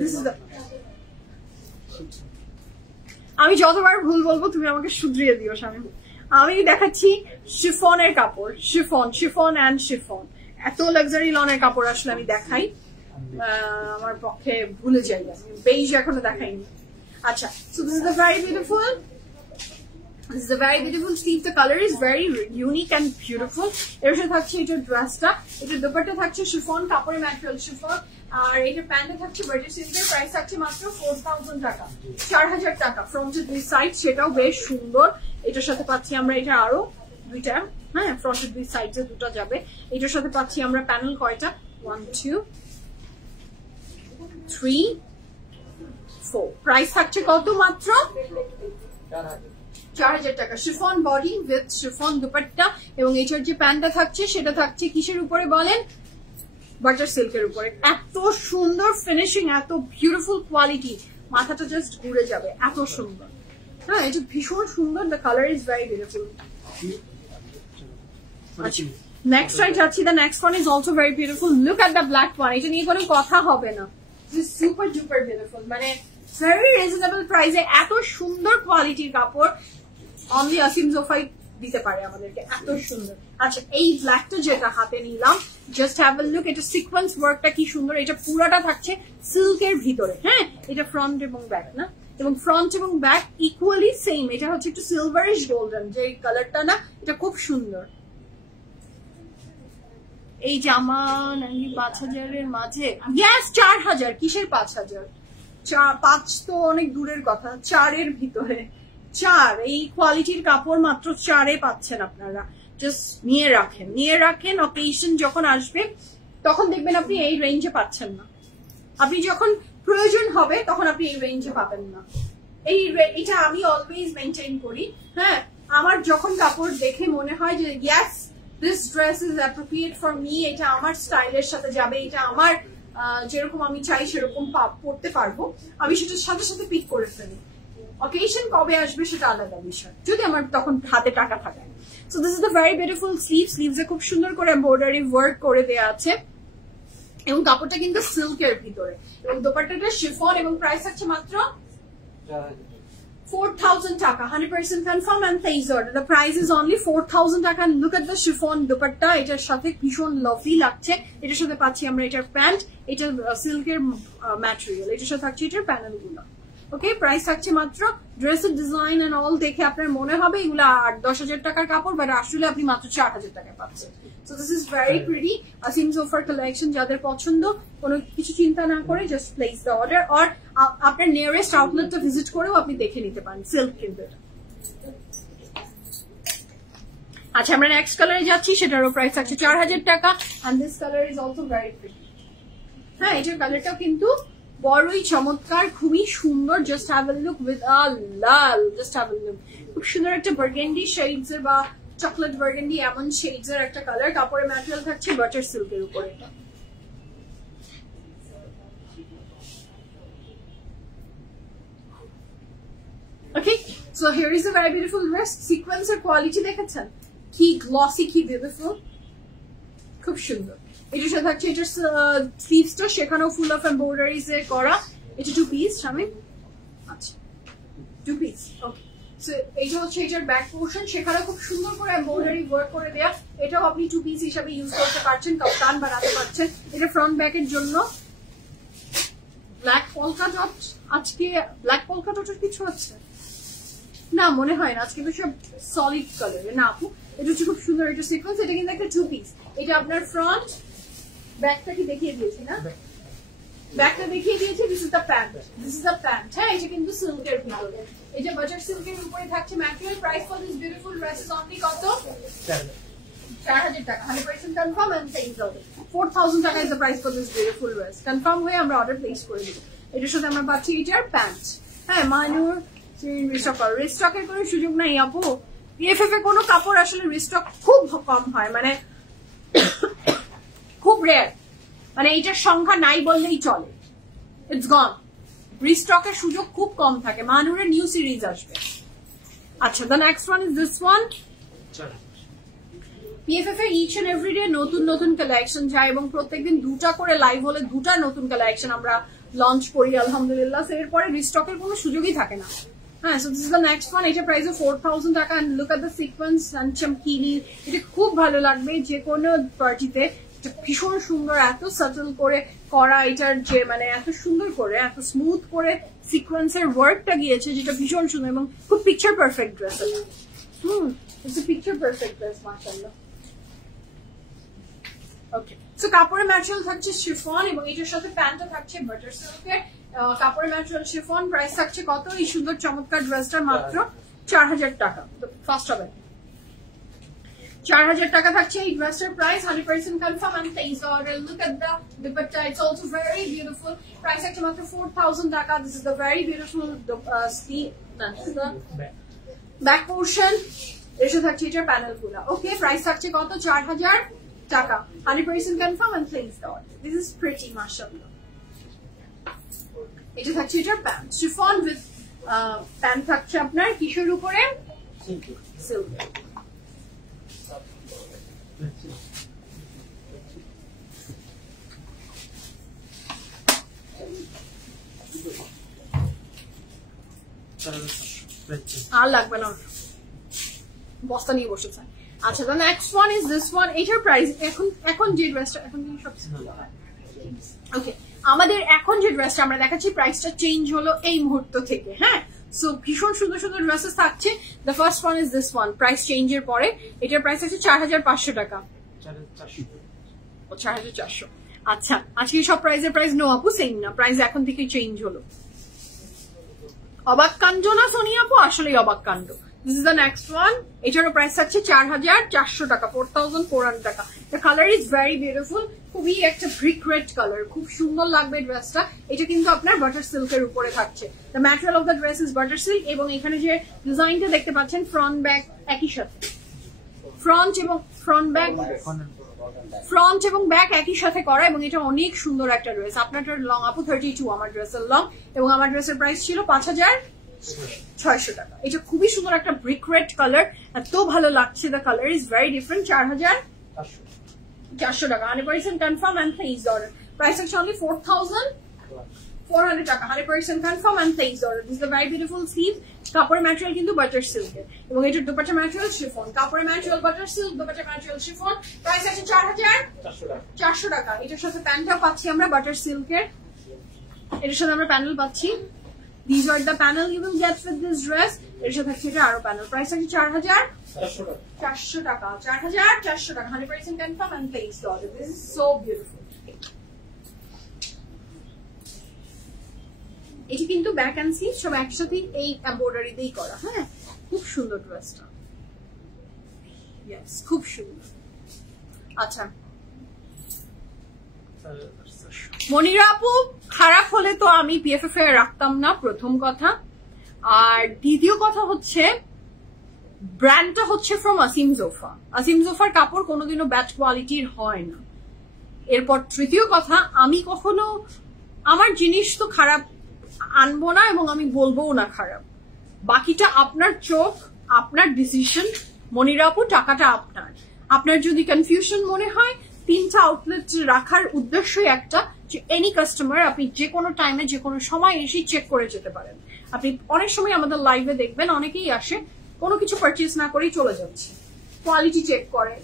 দিস ইজ দ্য, আমি যতবার ভুল বলবো তুমি আমাকে শুধরিয়ে দিও শামিম। আমি দেখাচ্ছি শিফনের কাপড়, শিফন, শিফন অ্যান্ড শিফন। এত লাক্সারি লনের কাপড় আসলে আমি দেখাই, আমার পক্ষে ভুলে যাই, আমি বেইজ এখনো দেখাইনি। আচ্ছা, so this is a very beautiful, this is a very beautiful sleeve. The color is very unique and beautiful. এর সাথে থাকছে এটা ড্রেসটা, এটা দুপাট্টা থাকছে শিফন, কাপড়ের ম্যাটেরিয়াল শিফন, আর এটা প্যান্টে থাকছে বাটার সিল্কের। প্রাইস থাকছে মাত্র 4,000 টাকা, 4,000 টাকা। ফ্রন্টের 2 সাইড, সেটাও বেশ সুন্দর। এটার সাথে পাচ্ছি আমরা এটা আরো 2টা, হ্যাঁ, ফ্রন্টের 2 সাইডে 2টা যাবে। এটার সাথে পাচ্ছি আমরা প্যানেল কয়টা? 1 2 3 4। প্রাইস থাকছে কত? মাত্র 4000 টাকা। Chiffon body with chiffon dupatta এবং এটার যে প্যান্টটা থাকছে সেটা থাকছে কিসের উপরে বলেন? বাটার সিল্কের উপরে। এত সুন্দর ফিনিশিং, এত বিউটিফুল কোয়ালিটি, মাথাটা জাস্ট ঘুরে যাবে, এত সুন্দর। হ্যাঁ, এটা ভীষণ সুন্দর। The colour is very beautiful. আচ্ছা, নেক্সট টাইম যাচ্ছি। The next one is also very beautiful. Look at the black one. এটা নিয়ে কোনো কথা হবে না, সুপার ডুপার বিউটিফুল, মানে ভেরি রিজনেবল প্রাইসে এত সুন্দর কোয়ালিটির কাপড় অনলি আসিম জোফাই দিতে পারে আমাদেরকে, এত সুন্দর। আচ্ছা, এই ব্ল্যাকটা যেটা হাতে নিলাম, জাস্ট হ্যাভ আ লুক। এটা সিকোয়েন্স ওয়ার্কটা কি সুন্দর। এটা পুরাটা থাকছে সিল্কের ভিতরে। হ্যাঁ, এটা ফ্রন্ট এবং ব্যাক না, এবং ফ্রন্ট এবং ব্যাক ইকুয়ালি সেম। এটা হচ্ছে একটু সিলভারিশ গোল্ডেন, যে কালারটা না, এটা খুব সুন্দর। এই জামা নাকি 5000-এর মাঝে? ইয়েস, 4000। কিসের 5000? 5 তো অনেক দূরের কথা, 4-এর ভিতরে। 4, এই কোয়ালিটির কাপড় মাত্র 4-এ পাচ্ছেন আপনারা। জাস্ট নিয়ে রাখেন। অকেশন যখন আসবে তখন দেখবেন আপনি এই রেঞ্জে পাচ্ছেন না। আপনি যখন প্রয়োজন হবে তখন আপনি এই রেঞ্জে পাবেন না। এটা আমি অলওয়েজ মেনটেন করি। হ্যাঁ, আমার যখন কাপড় দেখে মনে হয় যে yes this dress is appropriate for me, এটা আমার স্টাইলের সাথে যাবে, এটা আমার যেরকম আমি চাই সেরকম পড়তে পারবো, আমি সেটার সাথে সাথে পিক করে ফেলি। অকেশন কবে আসবে সেটা আলাদা বিষয়, যদি আমার তখন হাতে টাকা থাকে। So this is the very beautiful স্লিভসে খুব সুন্দর করে এমব্রয়ডারি ওয়ার্ক করে দেওয়া আছে এবং কাপড়টা কিন্তু সিল্কের ভিতরে, এবং দোপাট্টাটা শিফন এবং প্রাইস আছে মাত্র 4,000 টাকা। 100% confirm and place order. The price is only 4,000 টাকা। And look at the chiffon dupatta, এটার সাথে ভীষণ লাভলি লাগছে। এটার সাথে পাচ্ছি আমরা এটার প্যান্ট, এটা সিল্কের ম্যাটেরিয়াল, এটার সাথে থাকছে এটার প্যানেল গুলো। ওকে, প্রাইস থাকছে মাত্র, ড্রেসের ডিজাইন এন্ড অল দেখে আপনার মনে হবে এগুলো 8-10 টাকার কাপড়, বাট আসলে আপনি মাত্র 4000 টাকায় পাচ্ছেন। So this is very pretty Asim Zofer collection. যাদের পছন্দ, কোনো কিছু চিন্তা না করে just place the order, or আপনার নিয়ারেস্ট আউটলেটটা ভিজিট করেও আপনি দেখে নিতে পারেন। সিল্ক কিন্তু এটা। আচ্ছা, আমরা নেক্সট কালারে যাচ্ছি, সেটারও প্রাইস থাকছে 4000 টাকা। And this colour is also very pretty. হ্যাঁ, এটার কালারটাও কিন্তু বড়ই চমৎকার, খুবই সুন্দর। Just have a look with a লাল, জাস্ট হ্যাভ আ লুক। খুব সুন্দর একটা বার্গেন্ডি শেডস এর বা চকলেট বার্গেন্ডি এমন শেডস এর একটা কালার। কাপড়ের ম্যাটেরিয়াল থাকছে বাটার সিল্কের উপরে। এটা okay, so here is a very beautiful dress. সিকোয়েন্সের কোয়ালিটি দেখেছেন কি গ্লসি, কি বিউটিফুল, খুব সুন্দর। এটার সাথে থাকছে এটার স্লিভসটা, সেখানেও ফুল অফ এমব্রয়ডারিজ এর করা। এটা 2 পিস স্বামী। আচ্ছা, 2 পিস। ওকে, সো এইটা হচ্ছে এটার ব্যাক পোর্শন, সেখানে খুব সুন্দর করে এমব্রয়ডারি ওয়ার্ক করে দেয়া। এটাও আপনি 2 পিস হিসাবে ইউজ করতে পারছেন, কাপ্তান বানাতে পারছেন। এটা ফ্রন্ট ব্যাকের জন্য ব্ল্যাক পলকা ডট। আজকে ব্ল্যাক পলকা ডটের কিছু আছে না, মনে হয় না। আজকে তো সব সলিড কালার না আপু। এটা হচ্ছে খুব সুন্দর একটা সিকোয়েন্স। এটা কিন্তু একটা 2 পিস। এটা আপনার ফ্রন্ট, ব্যাকটা কি দেখিয়ে দিয়েছি না? ব্যাকটা দেখিয়ে দিয়েছি। This is the pant, this is the pant. হ্যাঁ, এটা কিন্তু সিল্কের ভিতরে, এটা বাটার সিল্কের উপরে থাকছে material. Price for this beautiful dress is only কত? 4000 টাকা। 100% কনফার্ম এন্ড প্লেস অর্ডার। 4000 টাকা is the price for this beautiful dress. Confirm হয়ে আমরা অর্ডার প্লেস করে দিব। এটার সাথে আমরা পাচ্ছি এটার প্যান্ট। হ্যাঁ, মানুর রিস্টকের কোনো সুযোগ নাই আপু। পিএফএফ এ কোনো কাপড় আসলে রিস্টক খুব কম হয়, মানে খুব রেয়ার, মানে এইটার সংখ্যা নাই বললেই চলে। ইটস গন। রিস্টকের সুযোগ খুব কম থাকে। মানুরের নিউ সিরিজ আসবে। আচ্ছা, the next one is this one. PFF এ ইচ এন্ড এভরিডে নতুন নতুন কালেকশন যায় এবং প্রত্যেকদিন 2টা করে লাইভ হলে 2টা নতুন কালেকশন আমরা লঞ্চ করি আলহামদুলিল্লাহ। এরপরে রিস্টকের কোনো সুযোগই থাকে না। হ্যাঁ, so this is the next one. এটা প্রাইস 4000 টাকা। And look at the sequence and চমকিনি। এটা খুব ভালো লাগবে যে কোনো পার্টিতে। ভীষণ সুন্দর, এত সাটল করে করা, এটার যে মানে এত সুন্দর করে, এত স্মুথ করে সিকোয়েন্সের ওয়ার্কটা গিয়েছে, যেটা ভীষণ সুন্দর এবং খুব picture perfect dress. It's a picture perfect dress, মাশাআল্লাহ। ওকে, সো কাপড়ের ম্যাটেরিয়াল থাকছে শিফন এবং এটার সাথে প্যান্টও থাকছে বাটার সিল্কের। কাপড়ের ম্যাটেরিয়াল শিফন। প্রাইস থাকছে কত? এই সুন্দর চমৎকার ড্রেসটা মাত্র 4000 টাকা। তো ফার্স্ট হবে 4000 টাকা থাকছে এই ড্রেসের price. 100% confirm and place order. Look at the dupatta, it's also very beautiful. Price থাকছে মাত্র 4000 টাকা। This is the very beautiful back portion এসে থাকছে এটার প্যানেল গুলা। ওকে, প্রাইস থাকছে কত? 4000 টাকা। 100% confirm and place the order. This is pretty মাশাআল্লাহ। এটা থাকছে এটার প্যান্ট, শিফন উইথ প্যান্ট থাকছে আপনার কিসের উপরে? সিল্ক। আর লাগবে না, বস্তা নিয়ে বসেছে। আচ্ছা, the next one is this one. এটার প্রাইস এখন যে ড্রেসটা এখন সব ওকে, আমাদের এখন যে ড্রেসটা আমরা দেখাচ্ছি প্রাইসটা চেঞ্জ হলো এই মুহূর্ত থেকে। হ্যাঁ, সো ভীষণ সুন্দর সুন্দর ড্রেসেস থাকছে। The first one is this one. Price চেঞ্জের পরে এটার প্রাইস হচ্ছে 4500 টাকা। 4400। আচ্ছা, আজকে সব প্রাইসের প্রাইস নো আপু সেম না, প্রাইস এখন থেকে চেঞ্জ হলো। অবাক কাণ্ড না সোনিয়া আপু? আসলেই অবাক কাণ্ড। This is the next one. এটারও প্রাইস থাকছে 4400 টাকা, 4400 টাকা। The colour is very beautiful, খুবই একটা ব্রিক রেড কালার, খুব সুন্দর লাগবে ড্রেসটা। এটা কিন্তু আপনার বাটার সিল্কের উপরে থাকছে। The material of the dress is butter silk, এবং এখানে যে ডিজাইনটা দেখতে পাচ্ছেন ফ্রন্ট ব্যাক একই সাথে, ফ্রন্ট এবং ব্যাক একই সাথে করা, এবং এটা অনেক সুন্দর একটা ড্রেস। আপনারটা লং আপু 32, আমার ড্রেসের লং, এবং আমার ড্রেসের প্রাইস ছিল 5600 টাকা। এটা খুবই সুন্দর একটা ব্রিক রেড কালার, এত ভালো লাগছে। The colour is very different. 4400 টাকা। 100% confirm and place order. Price হচ্ছে অনলি 4400 টাকা। 100% confirm and place order. This is the very beautiful sleeve. কাপড়ের ম্যাটেরিয়াল কিন্তু বাটার সিল্কের, এবং এটার দুপাট্টা ম্যাটেরিয়াল শিফন। কাপড়ের material butter silk, dupatta material chiffon. Price আছে 4400 টাকা। এটার সাথে প্যান্টটা পাচ্ছি আমরা বাটার সিল্কের, এটার সাথে আমরা প্যানেল পাচ্ছি। These are the panel you will get with this dress. এর সাথে থাকছে এটা আরো প্যানেল। প্রাইস আছে 4400 টাকা। 4400 টাকা। 100% confirm and place the order. This is so beautiful. এটি কিন্তু ব্যাক এন্ড স্লিভ সব একসাথে এই এমব্রয়ডারি দিয়েই করা। হ্যাঁ, খুব সুন্দর ড্রেসটা। ইয়েস, খুব সুন্দর। আচ্ছা মনিরা আপু, খারাপ হলে তো আমি পিএফএফ এ রাখতাম না, প্রথম কথা। আর দ্বিতীয় কথা হচ্ছে ব্র্যান্ডটা হচ্ছে ফ্রম আসিম জোফা। আসিম জোফার কাপড় কোনোদিনও ব্যাড কোয়ালিটির হয় না। এরপর তৃতীয় কথা, আমি কখনো আমার জিনিস তো খারাপ আনবো না, এবং আমি বলবোও না খারাপ। বাকিটা আপনার চোখ, আপনার ডিসিশন। মনিরা আপু, টাকাটা আপনার। আপনার যদি কনফিউশন মনে হয়, 3টা আউটলেট রাখার উদ্দেশ্যই একটা, যে এনি কাস্টমার আপনি যে কোনো টাইমে যে কোনো সময় এসে চেক করে যেতে পারেন। আপনি অনেক সময় আমাদের লাইভে দেখবেন অনেকেই আসে কোনো কিছু পারচেজ না করেই চলে যাচ্ছে, কোয়ালিটি চেক করে,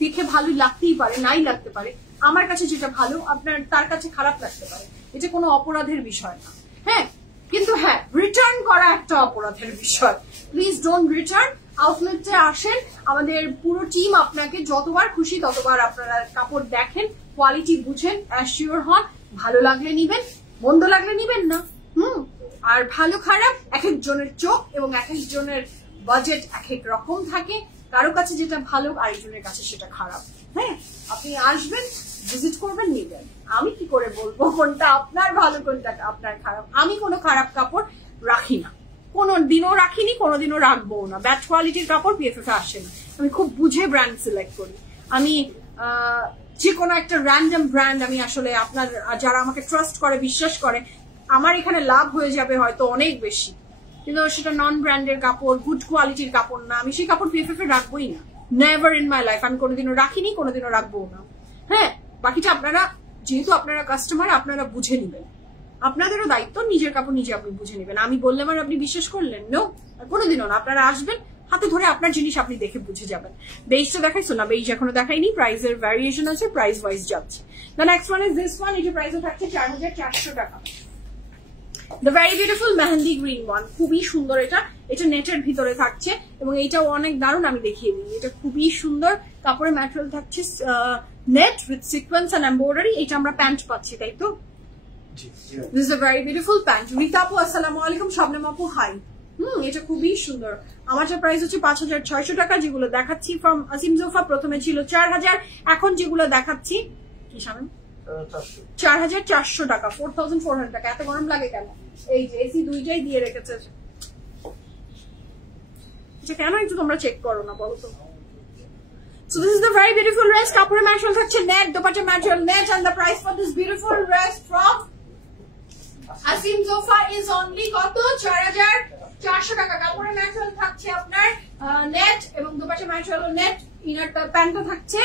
দেখে ভালো লাগতেই পারে, নাই লাগতে পারে। আমার কাছে যেটা ভালো আপনার তার কাছে খারাপ লাগতে পারে, এটা কোনো অপরাধের বিষয় না। হ্যাঁ, কিন্তু হ্যাঁ, রিটার্ন করা একটা অপরাধের বিষয়। Please don't return. আউটলেটে আসেন, আমাদের পুরো টিম আপনাকে যতবার খুশি ততবার আপনারা কাপড় দেখেন, কোয়ালিটি বুঝেন, অ্যাসিওর হন। ভালো লাগলে নিবেন, মন্দ লাগলে নিবেন না। আর ভালো খারাপ এক একজনের চোখ এবং এক একজনের বাজেট এক এক রকম থাকে। কারো কাছে যেটা ভালো, আরেকজনের কাছে সেটা খারাপ। হ্যাঁ, আপনি আসবেন, ভিজিট করবেন, নিবেন। আমি কি করে বলবো কোনটা আপনার ভালো কোনটা আপনার খারাপ? আমি কোনো খারাপ কাপড় রাখি না, কোনোদিনও রাখিনি, কোনোদিনও রাখবো না। ব্যাড কোয়ালিটির কাপড় পিএফএফ এ আসে না। আমি খুব বুঝে ব্র্যান্ড সিলেক্ট করি। আমি যে কোনো একটা র্যান্ডম ব্র্যান্ড আমি আসলে, আপনার যারা আমাকে ট্রাস্ট করে, বিশ্বাস করে, আমার এখানে লাভ হয়ে যাবে হয়তো অনেক বেশি, কিন্তু সেটা নন ব্র্যান্ডের কাপড়, গুড কোয়ালিটির কাপড় না, আমি সেই কাপড় পিএফএফ এ রাখবোই না। Never in my life. আমি কোনোদিনও রাখিনি, কোনোদিনও রাখবো না। হ্যাঁ, বাকিটা আপনারা, যেহেতু আপনারা কাস্টমার, আপনারা বুঝে নেবেন। আপনাদেরও দায়িত্ব, নিজের কাপড় নিজে আপনি বুঝে নেবেন। আমি বললাম আর আপনি বিশ্বাস করলেন? নো, কোনোদিনও না। আপনারা আসবেন, হাতে ধরে আপনার জিনিস আপনি দেখে বুঝে যাবেন। বেইজটা দেখাইছো না? বেইজ এখনো দেখাইনি। প্রাইসের ভ্যারিয়েশন আছে, প্রাইস ওয়াইজ যাচ্ছে। The next one is this one. এটা প্রাইসও থাকছে 4400 টাকা। The very beautiful mehendi green one, খুবই সুন্দর। এটা নেটের ভিতরে থাকছে, এবং এইটাও অনেক দারুণ। আমি দেখিয়ে দিই, এটা খুবই সুন্দর। কাপড়ের ম্যাটেরিয়াল থাকছে net with sequence and embroidery. এটা আমরা প্যান্ট পাচ্ছি, তাই তো? This is a very beautiful pant. Rita আপু আসসালামু আলাইকুম, শবনম আপু হাই। এটা খুবই সুন্দর। আমার প্রাইস হচ্ছে 5600 টাকা। যেগুলো দেখাচ্ছি ফ্রম আসিম জোফা, প্রথমে ছিল 4000, এখন যেগুলো দেখাচ্ছি কি সামনে 4400 টাকা, 4400 টাকা। এত গরম লাগে কেন? এই যে এসি দুইটাই দিয়ে রেখেছে। এটা কেন একটু তোমরা চেক করো না বলো তো? So this is the very beautiful dress. কাপড়ে ম্যাটেরিয়াল থাকছে net, dupatta material net, and the price for this beautiful dress from Asim Zofa is only কত? 4400 টাকা। কাপড়ে ম্যাটেরিয়াল থাকছে আপনার net এবং দোপাট্টা ম্যাটেরিয়াল net, ইনার প্যান্টও থাকছে।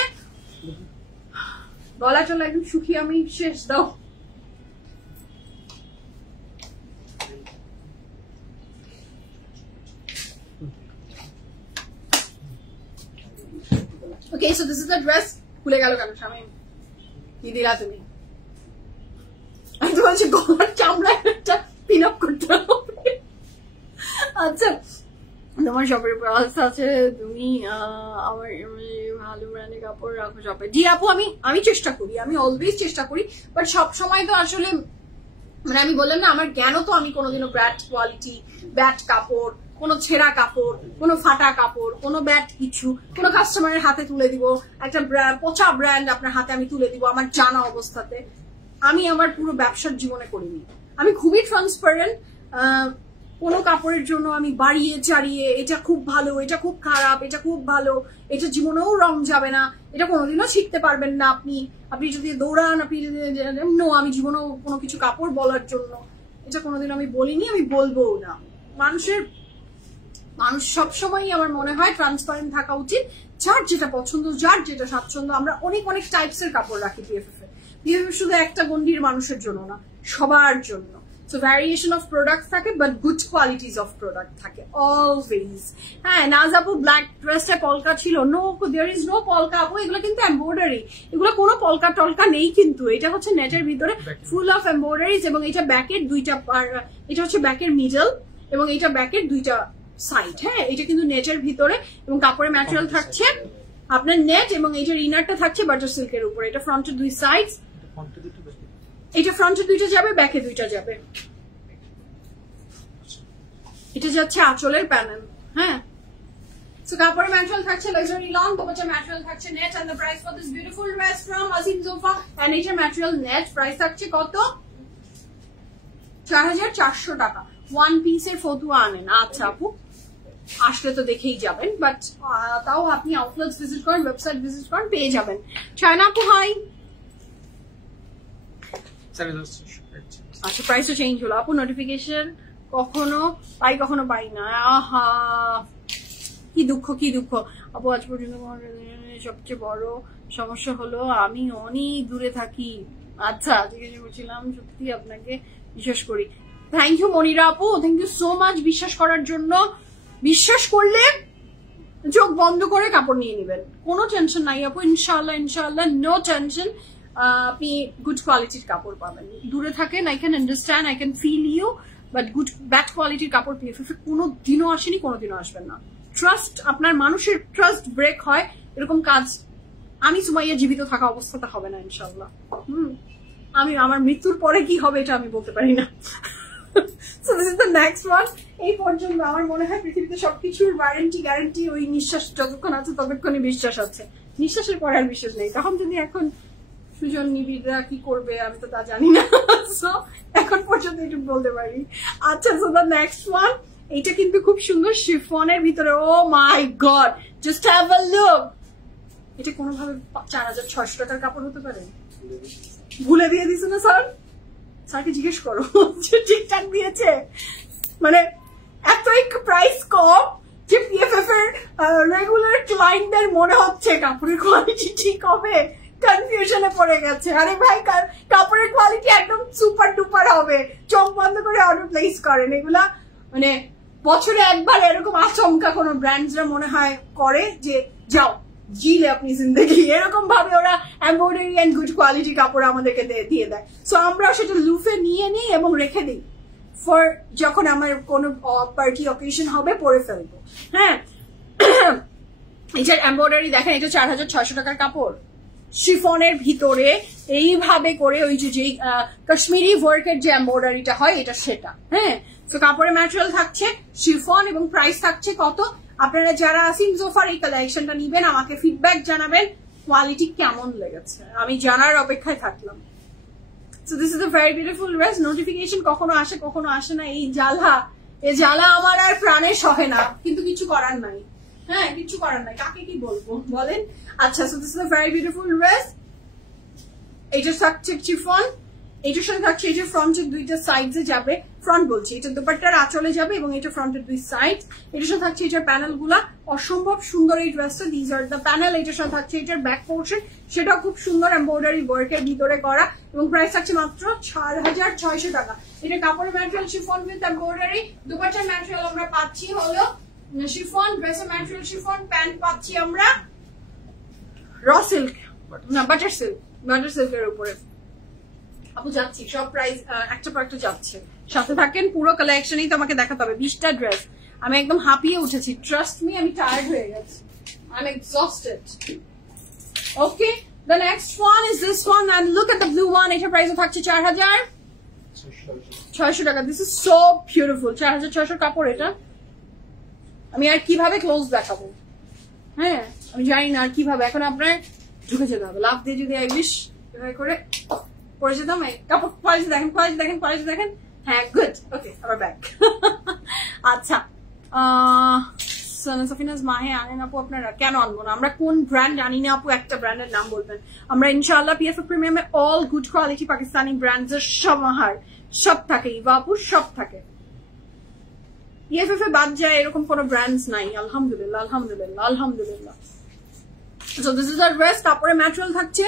গলা চলে একদম শুকিয়ে আমি শেষ দাও। Okay, so this is the dress. খুলে গেল কেন শামিম? কি দিলা তুমি? আমি তো বলছি গলার চামড়া একটা পিন আপ করতে হবে। আচ্ছা, তোমার শপের প্রাইস আছে, তুমি আমার ভালো ব্র্যান্ডের কাপড় রাখো শপে। জি আপু, আমি চেষ্টা করি, আমি অলওয়েজ চেষ্টা করি, বাট সব সময় তো আসলে মানে আমি বললাম না, আমার জ্ঞানও তো আমি কোনোদিনও ব্যাড কোয়ালিটি, ব্যাড কাপড়, কোনো ছেঁড়া কাপড়, কোনো ফাটা কাপড়, কোনো ব্যাড কিছু কোনো কাস্টমারের হাতে তুলে দিব, একটা পচা ব্র্যান্ড আপনার হাতে আমি তুলে দিব আমার জানা অবস্থাতে। আমি আমার পুরো ব্যবসার জীবনে করিনি। আমি খুবই ট্রান্সপারেন্ট। কোনো কাপড়ের জন্য আমি বাড়িয়ে চাড়িয়ে এটা খুব ভালো, এটা খুব খারাপ, এটা খুব ভালো, এটা জীবনেও রং যাবে না, এটা কোনোদিনও শিখতে পারবেন না আপনি যদি দৌড়ান, আপনি যদি আমি জীবনেও কোনো কিছু কাপড় বলার জন্য এটা কোনোদিন আমি বলিনি, আমি বলবোও না। মানুষ সবসময় আমার মনে হয় ট্রান্সপারেন্ট থাকা উচিত। যার যেটা পছন্দ, যার যেটা স্বাচ্ছন্দ্য। আমরা অনেক টাইপস এর কাপড় রাখি পিএফএফ এ। পিএফএফ শুধু একটা গন্ডির মানুষের জন্য না, সবার জন্য। So variation of products থাকে, but good qualities of product থাকে always. হ্যাঁ, নাজাপু ব্ল্যাক ড্রেসটা পলকা ছিল, নো, there is no পলকা আপু, এগুলো কিন্তু এমব্রয়ডারি, এগুলো কোনো পলকা টলকা নেই কিন্তু। এটা হচ্ছে নেটের ভিতরে ফুল অফ এমব্রয়ডারিজ, এবং এটা ব্যাকের দুইটা, এটা হচ্ছে ব্যাকের মিডল এবং এটা ব্যাকের দুইটা সাইড। হ্যাঁ, এটা কিন্তু নেটের ভিতরে, এবং কাপড়ের ম্যাটেরিয়াল থাকছে আপনার নেট, এবং এইটার ইনারটা থাকছে বাটার সিল্কের উপরে। এটা ফ্রন্টের দুই সাইড, এটা ফ্রন্টে দুইটা যাবে, ব্যাকে দুইটা যাবে। এটা যাচ্ছে আঁচলের প্যানেল। হ্যাঁ, সো কাপড়ের ম্যাটেরিয়াল থাকছে লাক্সারি লং, দোপাট্টা ম্যাটেরিয়াল থাকছে net, and the price for this beautiful dress from Asim Jofa, and এইটার ম্যাটেরিয়াল নেট প্রাইস থাকছে কত? 4400 টাকা। ওয়ান পিসের ফতুয়া আনেন। আচ্ছা আপু, আসলে তো দেখেই যাবেন, বাট তাও আপনি আউটলেটস ভিজিট করেন, ওয়েবসাইট ভিজিট করেন, পেয়ে যাবেন। চায়না আপু হাই। আচ্ছা, প্রাইসও চেঞ্জ হলো আপু। নোটিফিকেশন কখনো পাই কখনো পাই না। আহা, কি দুঃখ, কি দুঃখ আপু। আজ পর্যন্ত সবচেয়ে বড় সমস্যা হলো আমি অনেক দূরে থাকি। আচ্ছা, জিজ্ঞাসা করছিলাম, সত্যি আপনাকে বিশ্বাস করি। থ্যাংক ইউ মনিরা আপু, থ্যাংক ইউ সো মাচ বিশ্বাস করার জন্য। বিশ্বাস করলে চোখ বন্ধ করে কাপড় নিয়ে নেবেন, কোনো টেনশন নাই আপু। ইনশাল্লাহ, ইনশাল্লাহ, নো টেনশন। আপনি গুড কোয়ালিটির কাপড় পাবেন। দূরে থাকেন, I can understand, I can feel you, but bad কোয়ালিটির কাপড় পিএফএফ কোনোদিনও আসেনি, কোনোদিনও আসবেন না। ট্রাস্ট, আপনার মানুষের ট্রাস্ট ব্রেক হয় এরকম কাজ আমি সুমাইয়া জীবিত থাকা অবস্থাতে হবে না ইনশাল্লাহ। আমি আমার মৃত্যুর পরে কি হবে এটা আমি বলতে পারি না। So this is the next one. এই পর্যন্ত আমার মনে হয় পৃথিবীতে সবকিছুর গ্যারান্টি ওই নিঃশ্বাস যতক্ষণ আছে ততক্ষণই বিশ্বাস আছে। নিঃশ্বাসের পরে আর বিশ্বাস নেই। তখন যদি এখন সুজন নিবিড়রা কি করবে আমি তো তা জানি না। সো এখন পর্যন্ত একটু বলতে পারি। আচ্ছা, সো দ্য নেক্সট ওয়ান, এইটা কিন্তু খুব সুন্দর শিফনের ভিতরে। Oh my God, just have a look. এটা কোনোভাবে 4600 টাকার কাপড় হতে পারে? ভুলে দিয়ে দিছে না স্যার? স্যারকে জিজ্ঞেস করো, ঠিকঠাক দিয়েছে? মানে এতই প্রাইস কম যে পিএফএফ এর রেগুলার ক্লায়েন্টদের মনে হচ্ছে কাপড়ের কোয়ালিটি ঠিক হবে, কনফিউশনে পড়ে গেছে। আরে ভাই, কাপড়ের কোয়ালিটি একদম সুপার ডুপার হবে। চোখ বন্ধ করে অর্ডার প্লেস করেন। এগুলা মানে বছরে একবার এরকম আচমকা কোনো ব্র্যান্ডসরা মনে হয় করে যে যাও জিলে আপনি জিন্দগি, এরকম ভাবে ওরা এমব্রয়ডারি এন্ড গুড কোয়ালিটি কাপড় আমাদেরকে দিয়ে দেয়। সো আমরা সেটা লুফে নিয়ে নিই এবং রেখে দিই ফর যখন আমার কোনো পার্টি অকেশন হবে পরে ফেলবো। হ্যাঁ, এটার এমব্রয়ডারি দেখেন, এটা 4600 টাকার কাপড়। শিফনের ভিতরে এইভাবে করে ওই যে কাশ্মীরি ওয়ার্কের যে এমব্রয়ডারিটা হয় এটা সেটা। হ্যাঁ, তো কাপড়ের ম্যাটেরিয়াল থাকছে শিফন এবং প্রাইস থাকছে কত? আপনারা যারা আসিম জোফার এই কালেকশনটা নিবেন আমাকে ফিডব্যাক জানাবেন কোয়ালিটি কেমন লেগেছে, আমি জানার অপেক্ষায় থাকলাম। So this is a very beautiful dress. Notification কখনো আসে কখনো আসে না, এই জ্বালা এ জ্বালা আমার আর প্রাণে সহে না, কিন্তু কিছু করার নাই। হ্যাঁ, কিছু করার নাই, কাকে কি বলবো বলেন। আচ্ছা, so this is a very beautiful dress. এটা থাকছে চিফন, এটার সাথে থাকছে এটা ফ্রন্টের দুইটা সাইডে যাবে, ফ্রন্ট বলছি, এটা দুপাট্টার আঁচলে যাবে এবং এটা ফ্রন্টের দুই সাইড। এটার সাথে থাকছে এটার প্যানেল গুলা, অসম্ভব সুন্দর এই ড্রেসটা। These are the panel. এটার সাথে থাকছে এটার ব্যাক পোর্শন, সেটাও খুব সুন্দর এমব্রয়ডারি ওয়ার্কের ভিতরে করা এবং প্রাইস থাকছে মাত্র 4600 টাকা। এটা কাপড়ের ম্যাটেরিয়াল শিফন উইথ এমব্রয়ডারি, দুপাট্টার ম্যাটেরিয়াল আমরা পাচ্ছি হলো শিফন, ড্রেসের ম্যাটেরিয়াল শিফন, প্যান্ট পাচ্ছি আমরা র সিল্ক, না বাটার সিল্ক, বাটার সিল্কের উপরে। আপু যাচ্ছি, সব প্রাইস একটা পর একটা যাচ্ছে, সাথে থাকেন। পুরো কালেকশনই তো আমাকে দেখাতে হবে, 20টা ড্রেস। আমি একদম হাঁপিয়ে উঠেছি, ট্রাস্ট মি, আমি টায়ার্ড হয়ে গেছি, I am exhausted. Okay, the next one is this one and look at the blue one. এটা প্রাইস থাকছে 4600 টাকা। This is so beautiful. 4600 কাপড় এটা। আমি আর কিভাবে ক্লোজ দেখাবো, হ্যাঁ আমি জানি না আর কিভাবে। এখন আপনার ঢুকে যেতে হবে, লাভ দিয়ে যদি আইলিশ এভাবে করে পরে যেতাম। কাপড় কোয়ালিটি দেখেন, কোয়ালিটি দেখেন, কোয়ালিটি দেখেন। হ্যাঁ, গুড। ওকে, আবার ব্যাক। আচ্ছা, সাফিনাজ মাহে আনেন আপু আপনারা? কেন আনবো না, আমরা কোন ব্র্যান্ড আনি না আপু? একটা ব্র্যান্ডের নাম বলবেন। আমরা ইনশাআল্লাহ পিএফএ প্রিমিয়ামে all good quality Pakistani brands এর সমাহার, সব থাকে ইভা আপু, সব থাকে। পিএফএফ এ বাদ যায় এরকম কোন ব্র্যান্ডস নাই, আলহামদুলিল্লাহ, আলহামদুলিল্লাহ, আলহামদুলিল্লাহ। So this is our dress, কাপড়ের ম্যাটেরিয়াল থাকছে।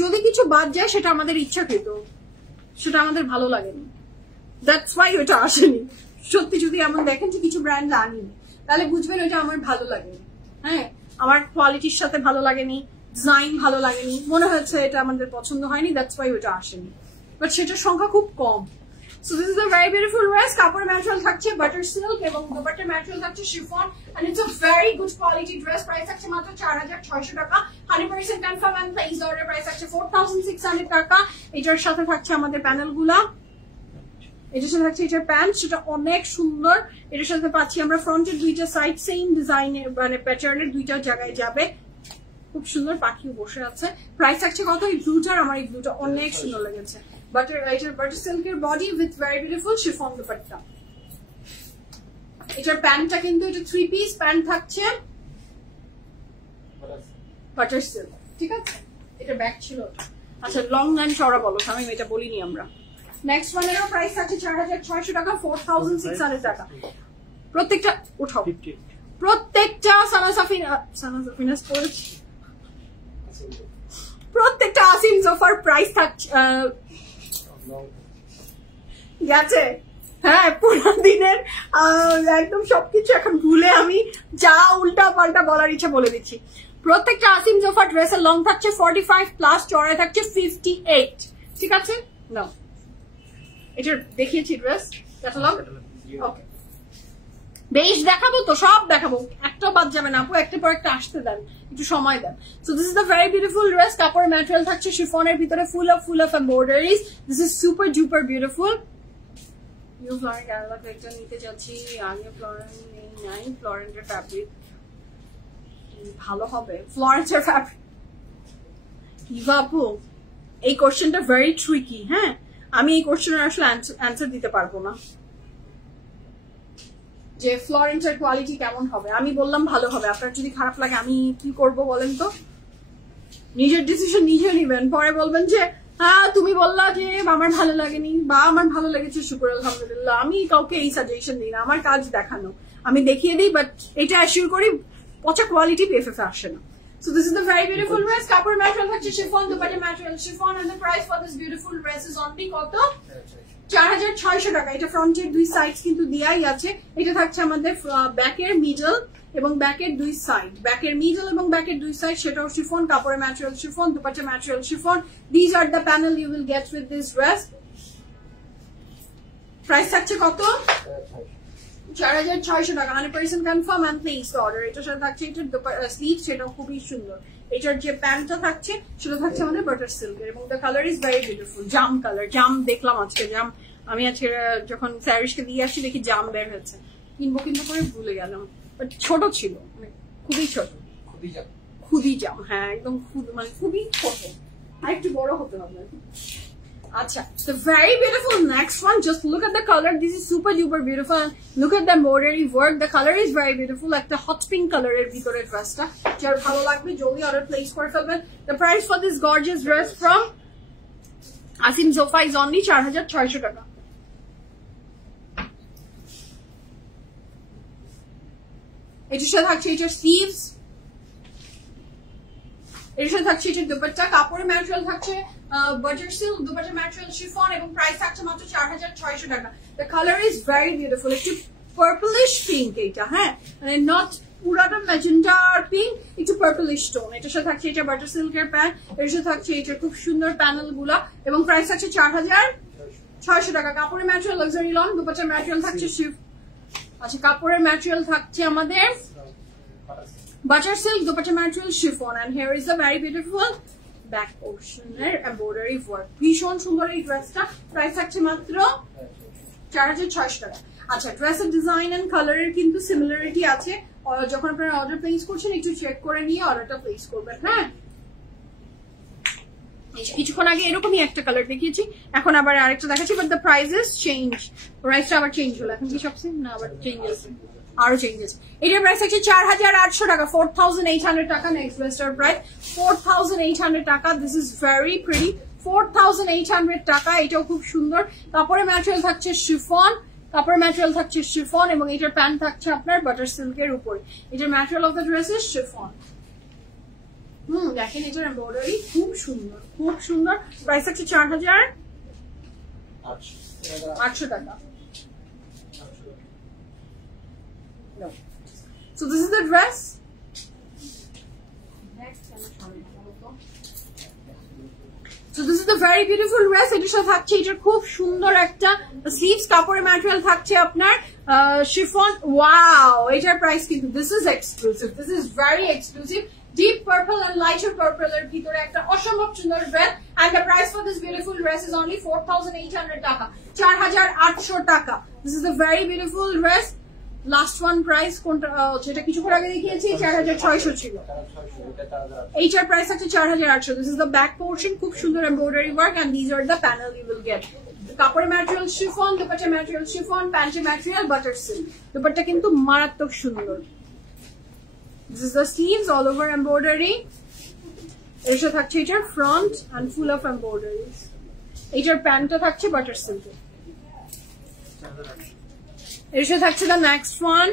যদি কিছু বাদ যায় সেটা আমাদের ইচ্ছাকৃত, সেটা আমাদের ভালো লাগেনি, দ্যাটস ওয়াই ওটা আসেনি। সত্যি যদি এমন দেখেন যে কিছু ব্র্যান্ড আনিনি, তাহলে বুঝবেন ওটা আমার ভালো লাগেনি। হ্যাঁ, আমার কোয়ালিটির সাথে ভালো লাগেনি, ডিজাইন ভালো লাগেনি, মনে হয়েছে এটা আমাদের পছন্দ হয়নি, দ্যাটস ওয়াই ওটা আসেনি। বাট সেটার সংখ্যা খুব কম। So this is a very beautiful dress. কাপড়ের ম্যাটেরিয়াল থাকছে বাটার সিল্ক এবং দুপাট্টার ম্যাটেরিয়াল থাকছে chiffon, and it's a very good quality dress. Price থাকছে মাত্র 4600 টাকা। 100% confirm and place order. Price থাকছে 4600 টাকা। এটার সাথে থাকছে আমাদের প্যানেল গুলা, এটার সাথে থাকছে এটার প্যান্ট, সেটা অনেক সুন্দর। এটার সাথে পাচ্ছি আমরা ফ্রন্টের দুইটা সাইড সেম ডিজাইনের, মানে প্যাটার্নের দুইটা জায়গায় যাবে, খুব সুন্দর। পাখিও বসে আছে। প্রাইস থাকছে কত? এই ব্লুটার, আমার এই ব্লুটা অনেক সুন্দর লেগেছে। বাটার সিল্কের body with very beautiful chiffon dupatta. এটার প্যান্টটা কিন্তু এটা 3 পিস প্যান্ট থাকছে, বাটার সিল্ক, ঠিক আছে। এটা ব্যাক ছিল। আচ্ছা, লং লাইন সরা বলো, আমি এটা বলিনি আমরা। নেক্সট ওয়ানেরও প্রাইস আছে 4600 টাকা, 4600 টাকা। প্রত্যেকটা উঠাও, প্রত্যেকটা সাফিনাস পড়েছি, প্রত্যেকটা আসিম জোফার প্রাইস থাকছে গেছে। হ্যাঁ, পুরো দিনের একদম সবকিছু এখন ভুলে আমি যা উল্টা পাল্টা বলার ইচ্ছা বলে দিচ্ছি। প্রত্যেকটা আসিম জোফার ড্রেসের লং থাকছে 45 প্লাস, চড়াই থাকছে 58, ঠিক আছে। না, এটা দেখিয়েছি ড্রেস ক্যাটালগ। ওকে, বেশ দেখাবো তো, সব দেখাবো, একটা বাদ যাবে না আপু, একটা পর একটা আসতে দেন, একটু সময় দেন। So this is the very beautiful dress. কাপড়ের ম্যাটেরিয়াল থাকছে শিফনের ভিতরে, full of embroideries. This is super duper beautiful. New florent catalogue একটা নিতে যাচ্ছি, আগে ফ্লোরেন্ট নাই, ফ্লোরেন্টের ফ্যাব্রিক ভালো হবে, ফ্লোরেন্টের ফ্যাব্রিক। ইভা আপু, এই কোশ্চেনটা ভেরি ট্রিকি। হ্যাঁ, আমি এই কোশ্চেনের আসলে অ্যান্সার দিতে পারবো না যে ফ্লোরেন্টের কোয়ালিটি কেমন হবে। আমি বললাম ভালো হবে, আপনার যদি খারাপ লাগে আমি কি করব বলেন তো? নিজের ডিসিশন নিজে নিবেন, পরে বলবেন যে হ্যাঁ তুমি বললা যে আমার ভালো লাগেনি বা আমার ভালো লেগেছে, শুকর আলহামদুলিল্লাহ। আমি কাউকে এই সাজেশন দিই না, আমার কাজ দেখানো, আমি দেখিয়ে দিই, বাট এটা অ্যাসিওর করি পচা কোয়ালিটি পিএফএফ আসে না। So this is the very beautiful dress. কাপড় ম্যাটেরিয়াল থাকছে chiffon, dupatta material chiffon, and the price for this beautiful dress is only কত? 4600 টাকা। এটা ফ্রন্টের দুই সাইড কিন্তু দেয়াই আছে। এটা থাকছে আমাদের ব্যাকের মিডল এবং ব্যাকের দুই সাইড, ব্যাকের মিডল এবং ব্যাকের দুই সাইড, সেটাও শিফন, কাপড়ের material chiffon, dupatta material chiffon. These are the panel you will get with this dress. Price থাকছে কত? 4600 টাকা। 100% কনফার্ম এন্ড প্লেস অর্ডার। এটার সাথে থাকছে এটার স্লিভ, সেটাও খুবই সুন্দর। এটার যে প্যান্টটা থাকছে সেটা থাকছে আমাদের বাটার সিল্কের এবং the colour is very beautiful. জাম কালার, জাম দেখলাম আজকে, জাম আমি আজকে যখন স্যারিশকে দিয়ে আসছি দেখি জাম বের হয়েছে, কিনবো কিনবো করে ভুলে গেলাম, বাট ছোট ছিল, মানে খুবই ছোট, খুবই জাম। হ্যাঁ, একদম মানে খুবই ছোট, আর একটু বড় হতে হবে। Acha, the very beautiful next one. Just look at the color. This is super duper beautiful. Look at the embroidery work. The color is very beautiful. Like the hot pink color er bhitore dress ta. Jar bhalo lagbe joldi order place kore felben. The price for this gorgeous dress from Asim Zofa is only 4600 taka. এটার সাথে থাকছে এটার sleeves, এটার সাথে থাকছে এটার দুপাট্টা, কাপড়ের material থাকছে বাটার সিল্ক, দুপাট্টার ম্যাটেরিয়াল শিফন এবং প্রাইস থাকছে মাত্র 4600 টাকা। The colour is very beautiful, একটু পার্পলিশ পিঙ্ক এটা, হ্যাঁ মানে নট পুরাটা ম্যাজেন্ডা আর পিঙ্ক, একটু পার্পলিশ টোন। এটার সাথে থাকছে এটা বাটার সিল্কের প্যান্ট, এর সাথে থাকছে এটা খুব সুন্দর প্যানেল গুলা এবং প্রাইস থাকছে 4600 টাকা। কাপড়ের ম্যাটেরিয়াল লাক্সারি লন, দুপাট্টার ম্যাটেরিয়াল থাকছে শিফ। আচ্ছা, কাপড়ের ম্যাটেরিয়াল থাকছে আমাদের butter silk, dupatta material chiffon, and here is the very beautiful back পোর্শনের এমব্রয়ডারি ওয়ার্ক। ভীষণ সুন্দর এই ড্রেসটা, প্রাইস থাকছে মাত্র 4600 টাকা। আচ্ছা, ড্রেসের ডিজাইন এন্ড কালারের কিন্তু সিমিলারিটি আছে, যখন আপনারা অর্ডার প্লেস করছেন একটু চেক করে নিয়ে অর্ডারটা প্লেস করবেন। হ্যাঁ, কিছুক্ষণ আগে এরকমই একটা কালার দেখিয়েছি, এখন আবার আরেকটা দেখাচ্ছি, বাট দ্য প্রাইসেস চেঞ্জ, প্রাইসটা আবার চেঞ্জ হলো। এখন কি সব সেম না আবার চেঞ্জ আছে, আরো চেঞ্জ আছে। এটার প্রাইস হচ্ছে 4800 টাকা, 4800 টাকা। নেক্সট ড্রেসটার প্রাইস 4800 টাকা। দিস ইজ ভেরি প্রিটি, 4800 টাকা। এটাও খুব সুন্দর। কাপড়ের ম্যাটেরিয়াল থাকছে শিফন, কাপড়ের ম্যাটেরিয়াল থাকছে শিফন এবং এটার প্যান্ট থাকছে আপনার বাটার সিল্কের উপরে। এটার material of the dress is chiffon. দেখেন এটার এমব্রয়ডারি খুব সুন্দর, খুব সুন্দর। প্রাইস হচ্ছে 4800 টাকা। So this is the dress. So this is the very beautiful dress. এটার সাথে থাকছে এটার খুব সুন্দর একটা স্লিভস, কাপড়ের ম্যাটেরিয়াল থাকছে আপনার শিফন। ওয়াও, এটার প্রাইস কিন্তু this is exclusive, this is very exclusive. Deep purple and lighter purple এর ভিতরে একটা অসম্ভব সুন্দর dress, and the price for this beautiful dress is only 4800 টাকা, 4800 টাকা। This is a very beautiful dress. Last one price কোনটা, যেটা কিছুক্ষণ আগে দেখিয়েছি 4600 ছিল, এইটার প্রাইস আছে 4800। This is the back portion, খুব সুন্দর embroidery work, and this are the panel you will get. কাপড়ের material chiffon, dupatta material chiffon, প্যান্টের ম্যাটেরিয়াল বাটার সিল্ক। দুপাট্টা কিন্তু মারাত্মক সুন্দর। This is the sleeves, all over embroidery. এর সাথে থাকছে এটার front and full of embroideries. এটার প্যান্টটা থাকছে বাটার সিল্ক। এর সাথে থাকছে the next one,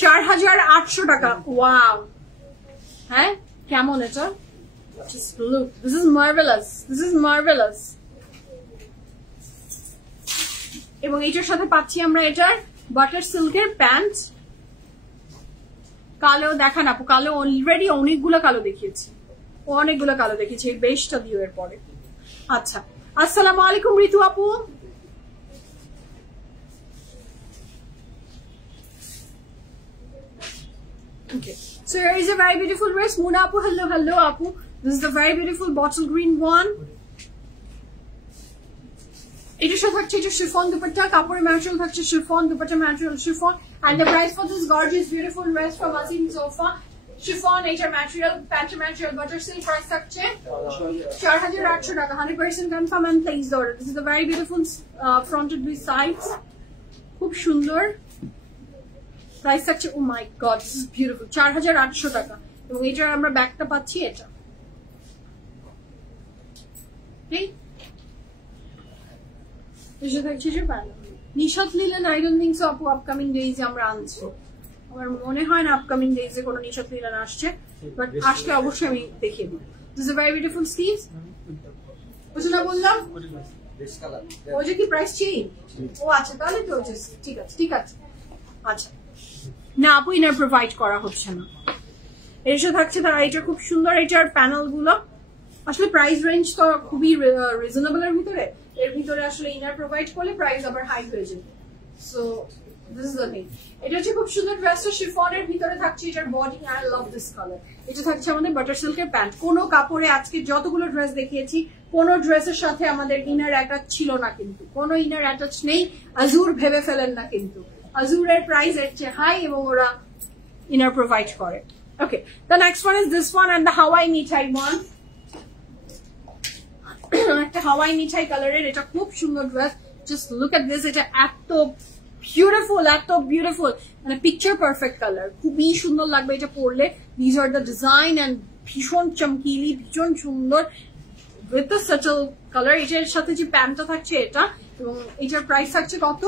4800 টাকা। ওয়াও, হ্যাঁ কেমন এটা? Just look, this is marvelous, this is marvelous. এবং এটার সাথে পাচ্ছি আমরা এটার বাটার সিল্কের প্যান্ট। কালো দেখান আপু, কালো অলরেডি অনেকগুলো কালো দেখিয়েছি, অনেকগুলো কালো দেখিয়েছি এই বেশটা দিয়ে এর পরে। আচ্ছা, আসসালামু আলাইকুম ঋতু আপু। Okay, so here is a very beautiful dress. Muna apu, hello, hello apu. This is the very beautiful bottle green one. এটার সাথে থাকছে এটা শিফন দুপাট্টা, কাপড়ের ম্যাটেরিয়াল থাকছে chiffon, dupatta material chiffon, and the price for this gorgeous beautiful dress from Asim Zofa chiffon, এটার material প্যান্টের material butter silk, price থাকছে 4800 টাকা। 100% confirm and place the order. This is the very beautiful fronted with sides, খুব সুন্দর। Price থাকছে, ও my god this is beautiful, 4800 টাকা। এবং এটার আমরা ব্যাগটা পাচ্ছি এটা। Nishat linen, I don't think so আপু আপকামিং ডেজ আমরা আনছি, আমার মনে হয় না আপকামিং ডেজ এ কোনো নিশাত লিলেন আসছে, বাট আসলে অবশ্যই আমি দেখিয়ে দিই। This is very beautiful sleeve. বুঝো না বললাম ওই যে কি প্রাইস চেঞ্জ, ও আচ্ছা তাহলে তো ঠিক আছে, ঠিক আছে। আচ্ছা না আপু, ইনার প্রোভাইড করা হচ্ছে না। এর সাথে থাকছে তারা এটা খুব সুন্দর, এটার প্যানেল গুলো আসলে প্রাইস রেঞ্জ তো খুবই রিজনেবল এর ভিতরে, এর ভিতরে আসলে ইনার প্রোভাইড করলে প্রাইস আবার হাই হয়ে যাবে। So this is the thing. এটা হচ্ছে খুব সুন্দর ড্রেসটা শিফনের ভিতরে থাকছে এটার body, I love this colour. এটা থাকছে আমাদের বাটার সিল্কের প্যান্ট। কোন কাপড়ে আজকে যতগুলো ড্রেস দেখিয়েছি কোন ড্রেসের সাথে আমাদের ইনার অ্যাটাচ ছিল না, কিন্তু কোন ইনার অ্যাটাচ নেই, আজুর ভেবে ফেলেন না কিন্তু। আজুরের প্রাইস এর চেয়ে হাই এবং ওরা ইনার প্রোভাইড করে। ওকে, the next one is this one and the Hawaii Mithai one. একটা হাওয়াই মিঠাই কালারের, এটা খুব সুন্দর dress. Just look at this, এটা এত বিউটিফুল, মানে পিকচার পারফেক্ট কালার, খুবই সুন্দর লাগবে এটা পরলে। These are the design and ভীষণ চমকিলি, ভীষণ সুন্দর উইথ দ্য সাটল কালার। এটার সাথে যে প্যান্টটা থাকছে এটা, এবং এটার প্রাইস থাকছে কত?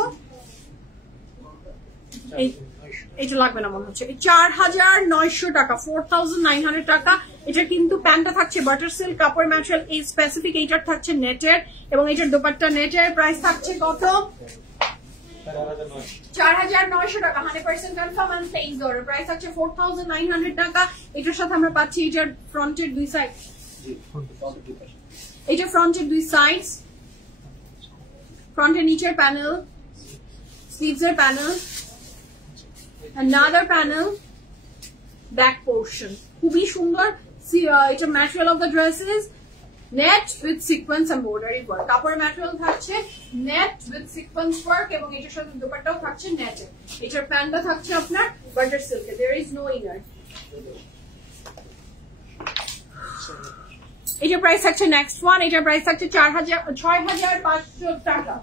এটা লাগবে না মনে হচ্ছে, 4900 টাকা, 4900 টাকা। এটা কিন্তু প্যান্টটা থাকছে বাটার সিল্ক কাপড় ম্যাটেরিয়াল, এই স্পেসিফিক এইটার থাকছে নেটের, এবং এটার দোপাট্টা নেটের। প্রাইস থাকছে কত? 4900 টাকা, 100% confirm and place order. Price থাকছে 4900 টাকা। এটার সাথে আমরা পাচ্ছি এটার ফ্রন্টের দুই সাইড, এটা ফ্রন্টের দুই সাইডস, ফ্রন্টের নিচের প্যানেল, স্লিভস এর panel, another panel, back portion, খুবই সুন্দর। এটা material of the dresses net with sequence embroidery work, কাপড়ের ম্যাটেরিয়াল থাকছে নেট উইথ সিকোয়েন্স ওয়ার্ক, এবং এটার সাথে দোপাট্টাও থাকছে নেটে। এটার প্যান্টটা থাকছে আপনার বাটার সিল্কে, there is no inner। এটার প্রাইস থাকছে নেক্সট ওয়ান, এটার প্রাইস থাকছে 6500 টাকা।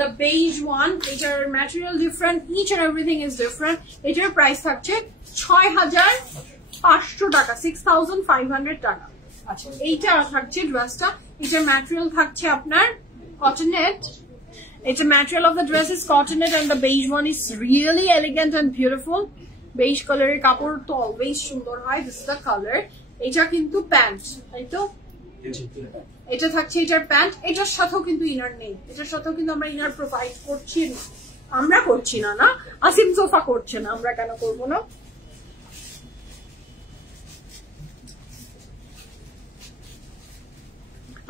The beige one, এটার material different, each and everything is different. এটার প্রাইস থাকছে 6500 টাকা, 6500 টাকা। আচ্ছা, এইটা থাকছে ড্রেসটা, এটার ম্যাটেরিয়াল থাকছে আপনার কটন নেট। এটা material of the dress is cotton net, and the beige one is really elegant and beautiful. Beige কালারের কাপড় তো অলওয়েজ সুন্দর হয়, দিস ইজ দ্য কালার। এটা কিন্তু প্যান্ট, তাই তো? এটা থাকছে এটার প্যান্ট, এটার সাথেও কিন্তু ইনার নেই, এটার সাথেও কিন্তু আমরা ইনার প্রোভাইড করছি না, আমরা করছি না, না আসিম সোফা করছে না, আমরা কেন করবো না?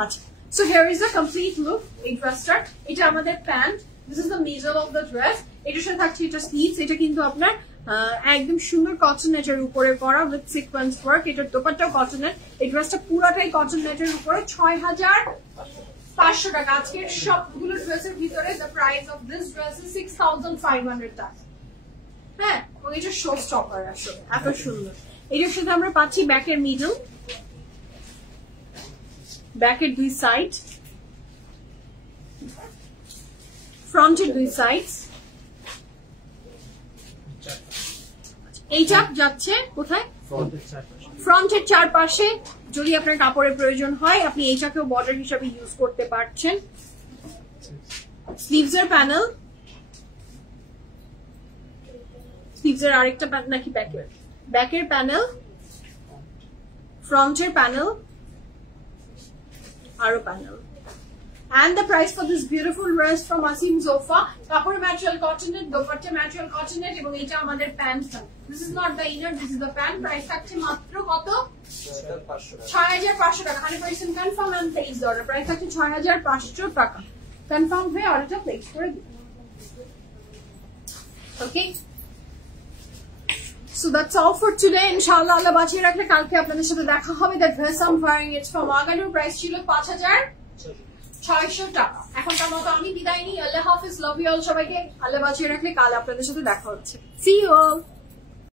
আচ্ছা, so here is the complete look এই ড্রেসটার। এটা আমাদের pant, this is the middle of the dress. এটার সাথে থাকছে এটা স্লিভস, এটা কিন্তু আপনার একদম সুন্দর কটন নেটের উপরে করা উইথ সিকোয়েন্স ওয়ার্ক। এটার দোপাট্টাও কটন নেট, এই ড্রেসটা পুরাটাই কটন নেটের উপরে। 6500 টাকা। আজকের সবগুলো ড্রেসের ভিতরে the price of this dress is 6500 টাকা। হ্যাঁ, এবং এটা শো স্টপার আসলে এত সুন্দর। এটার সাথে আমরা পাচ্ছি ব্যাকের মিডল, ব্যাকের দুই সাইড, ফ্রন্টের দুই সাইড। এইটা যাচ্ছে কোথায়? ফ্রন্টের চারপাশে। যদি আপনার কাপড়ের প্রয়োজন হয়, আপনি এইটাকেও বর্ডার হিসাবে ইউজ করতে পারছেন। স্লিভস এর প্যানেল, স্লিভস এর আরেকটা নাকি ব্যাকের? ব্যাকের প্যানেল, ফ্রন্টের প্যানেল, আরো panel. And the price for this beautiful dress from Asim Zofa, কাপড় ম্যাটেরিয়াল কটনের, দোপাট্টা ম্যাটেরিয়াল কটনের, এবং এটা আমাদের প্যান্টটা। This is not the inner, this is the pant. Price থাকছে মাত্র কত? 6500 টাকা। 100% confirm and place order. Price থাকছে 6500 টাকা। কনফার্ম হয়ে অর্ডারটা প্লেস করে দিন। ওকে, So that's all for today. Inshallah, আল্লাহ বাঁচিয়ে রাখলে কালকে আপনাদের সাথে দেখা হবে। The dress I'm wearing, it's from Aganur. Price ছিল 5600 টাকা। এখনকার মতো আমি বিদায় নিই। আল্লাহ হাফিজ, লাভ ইউ অল সবাইকে। আল্লাহ বাঁচিয়ে রাখলে কাল আপনাদের সাথে দেখা হচ্ছে। See you all.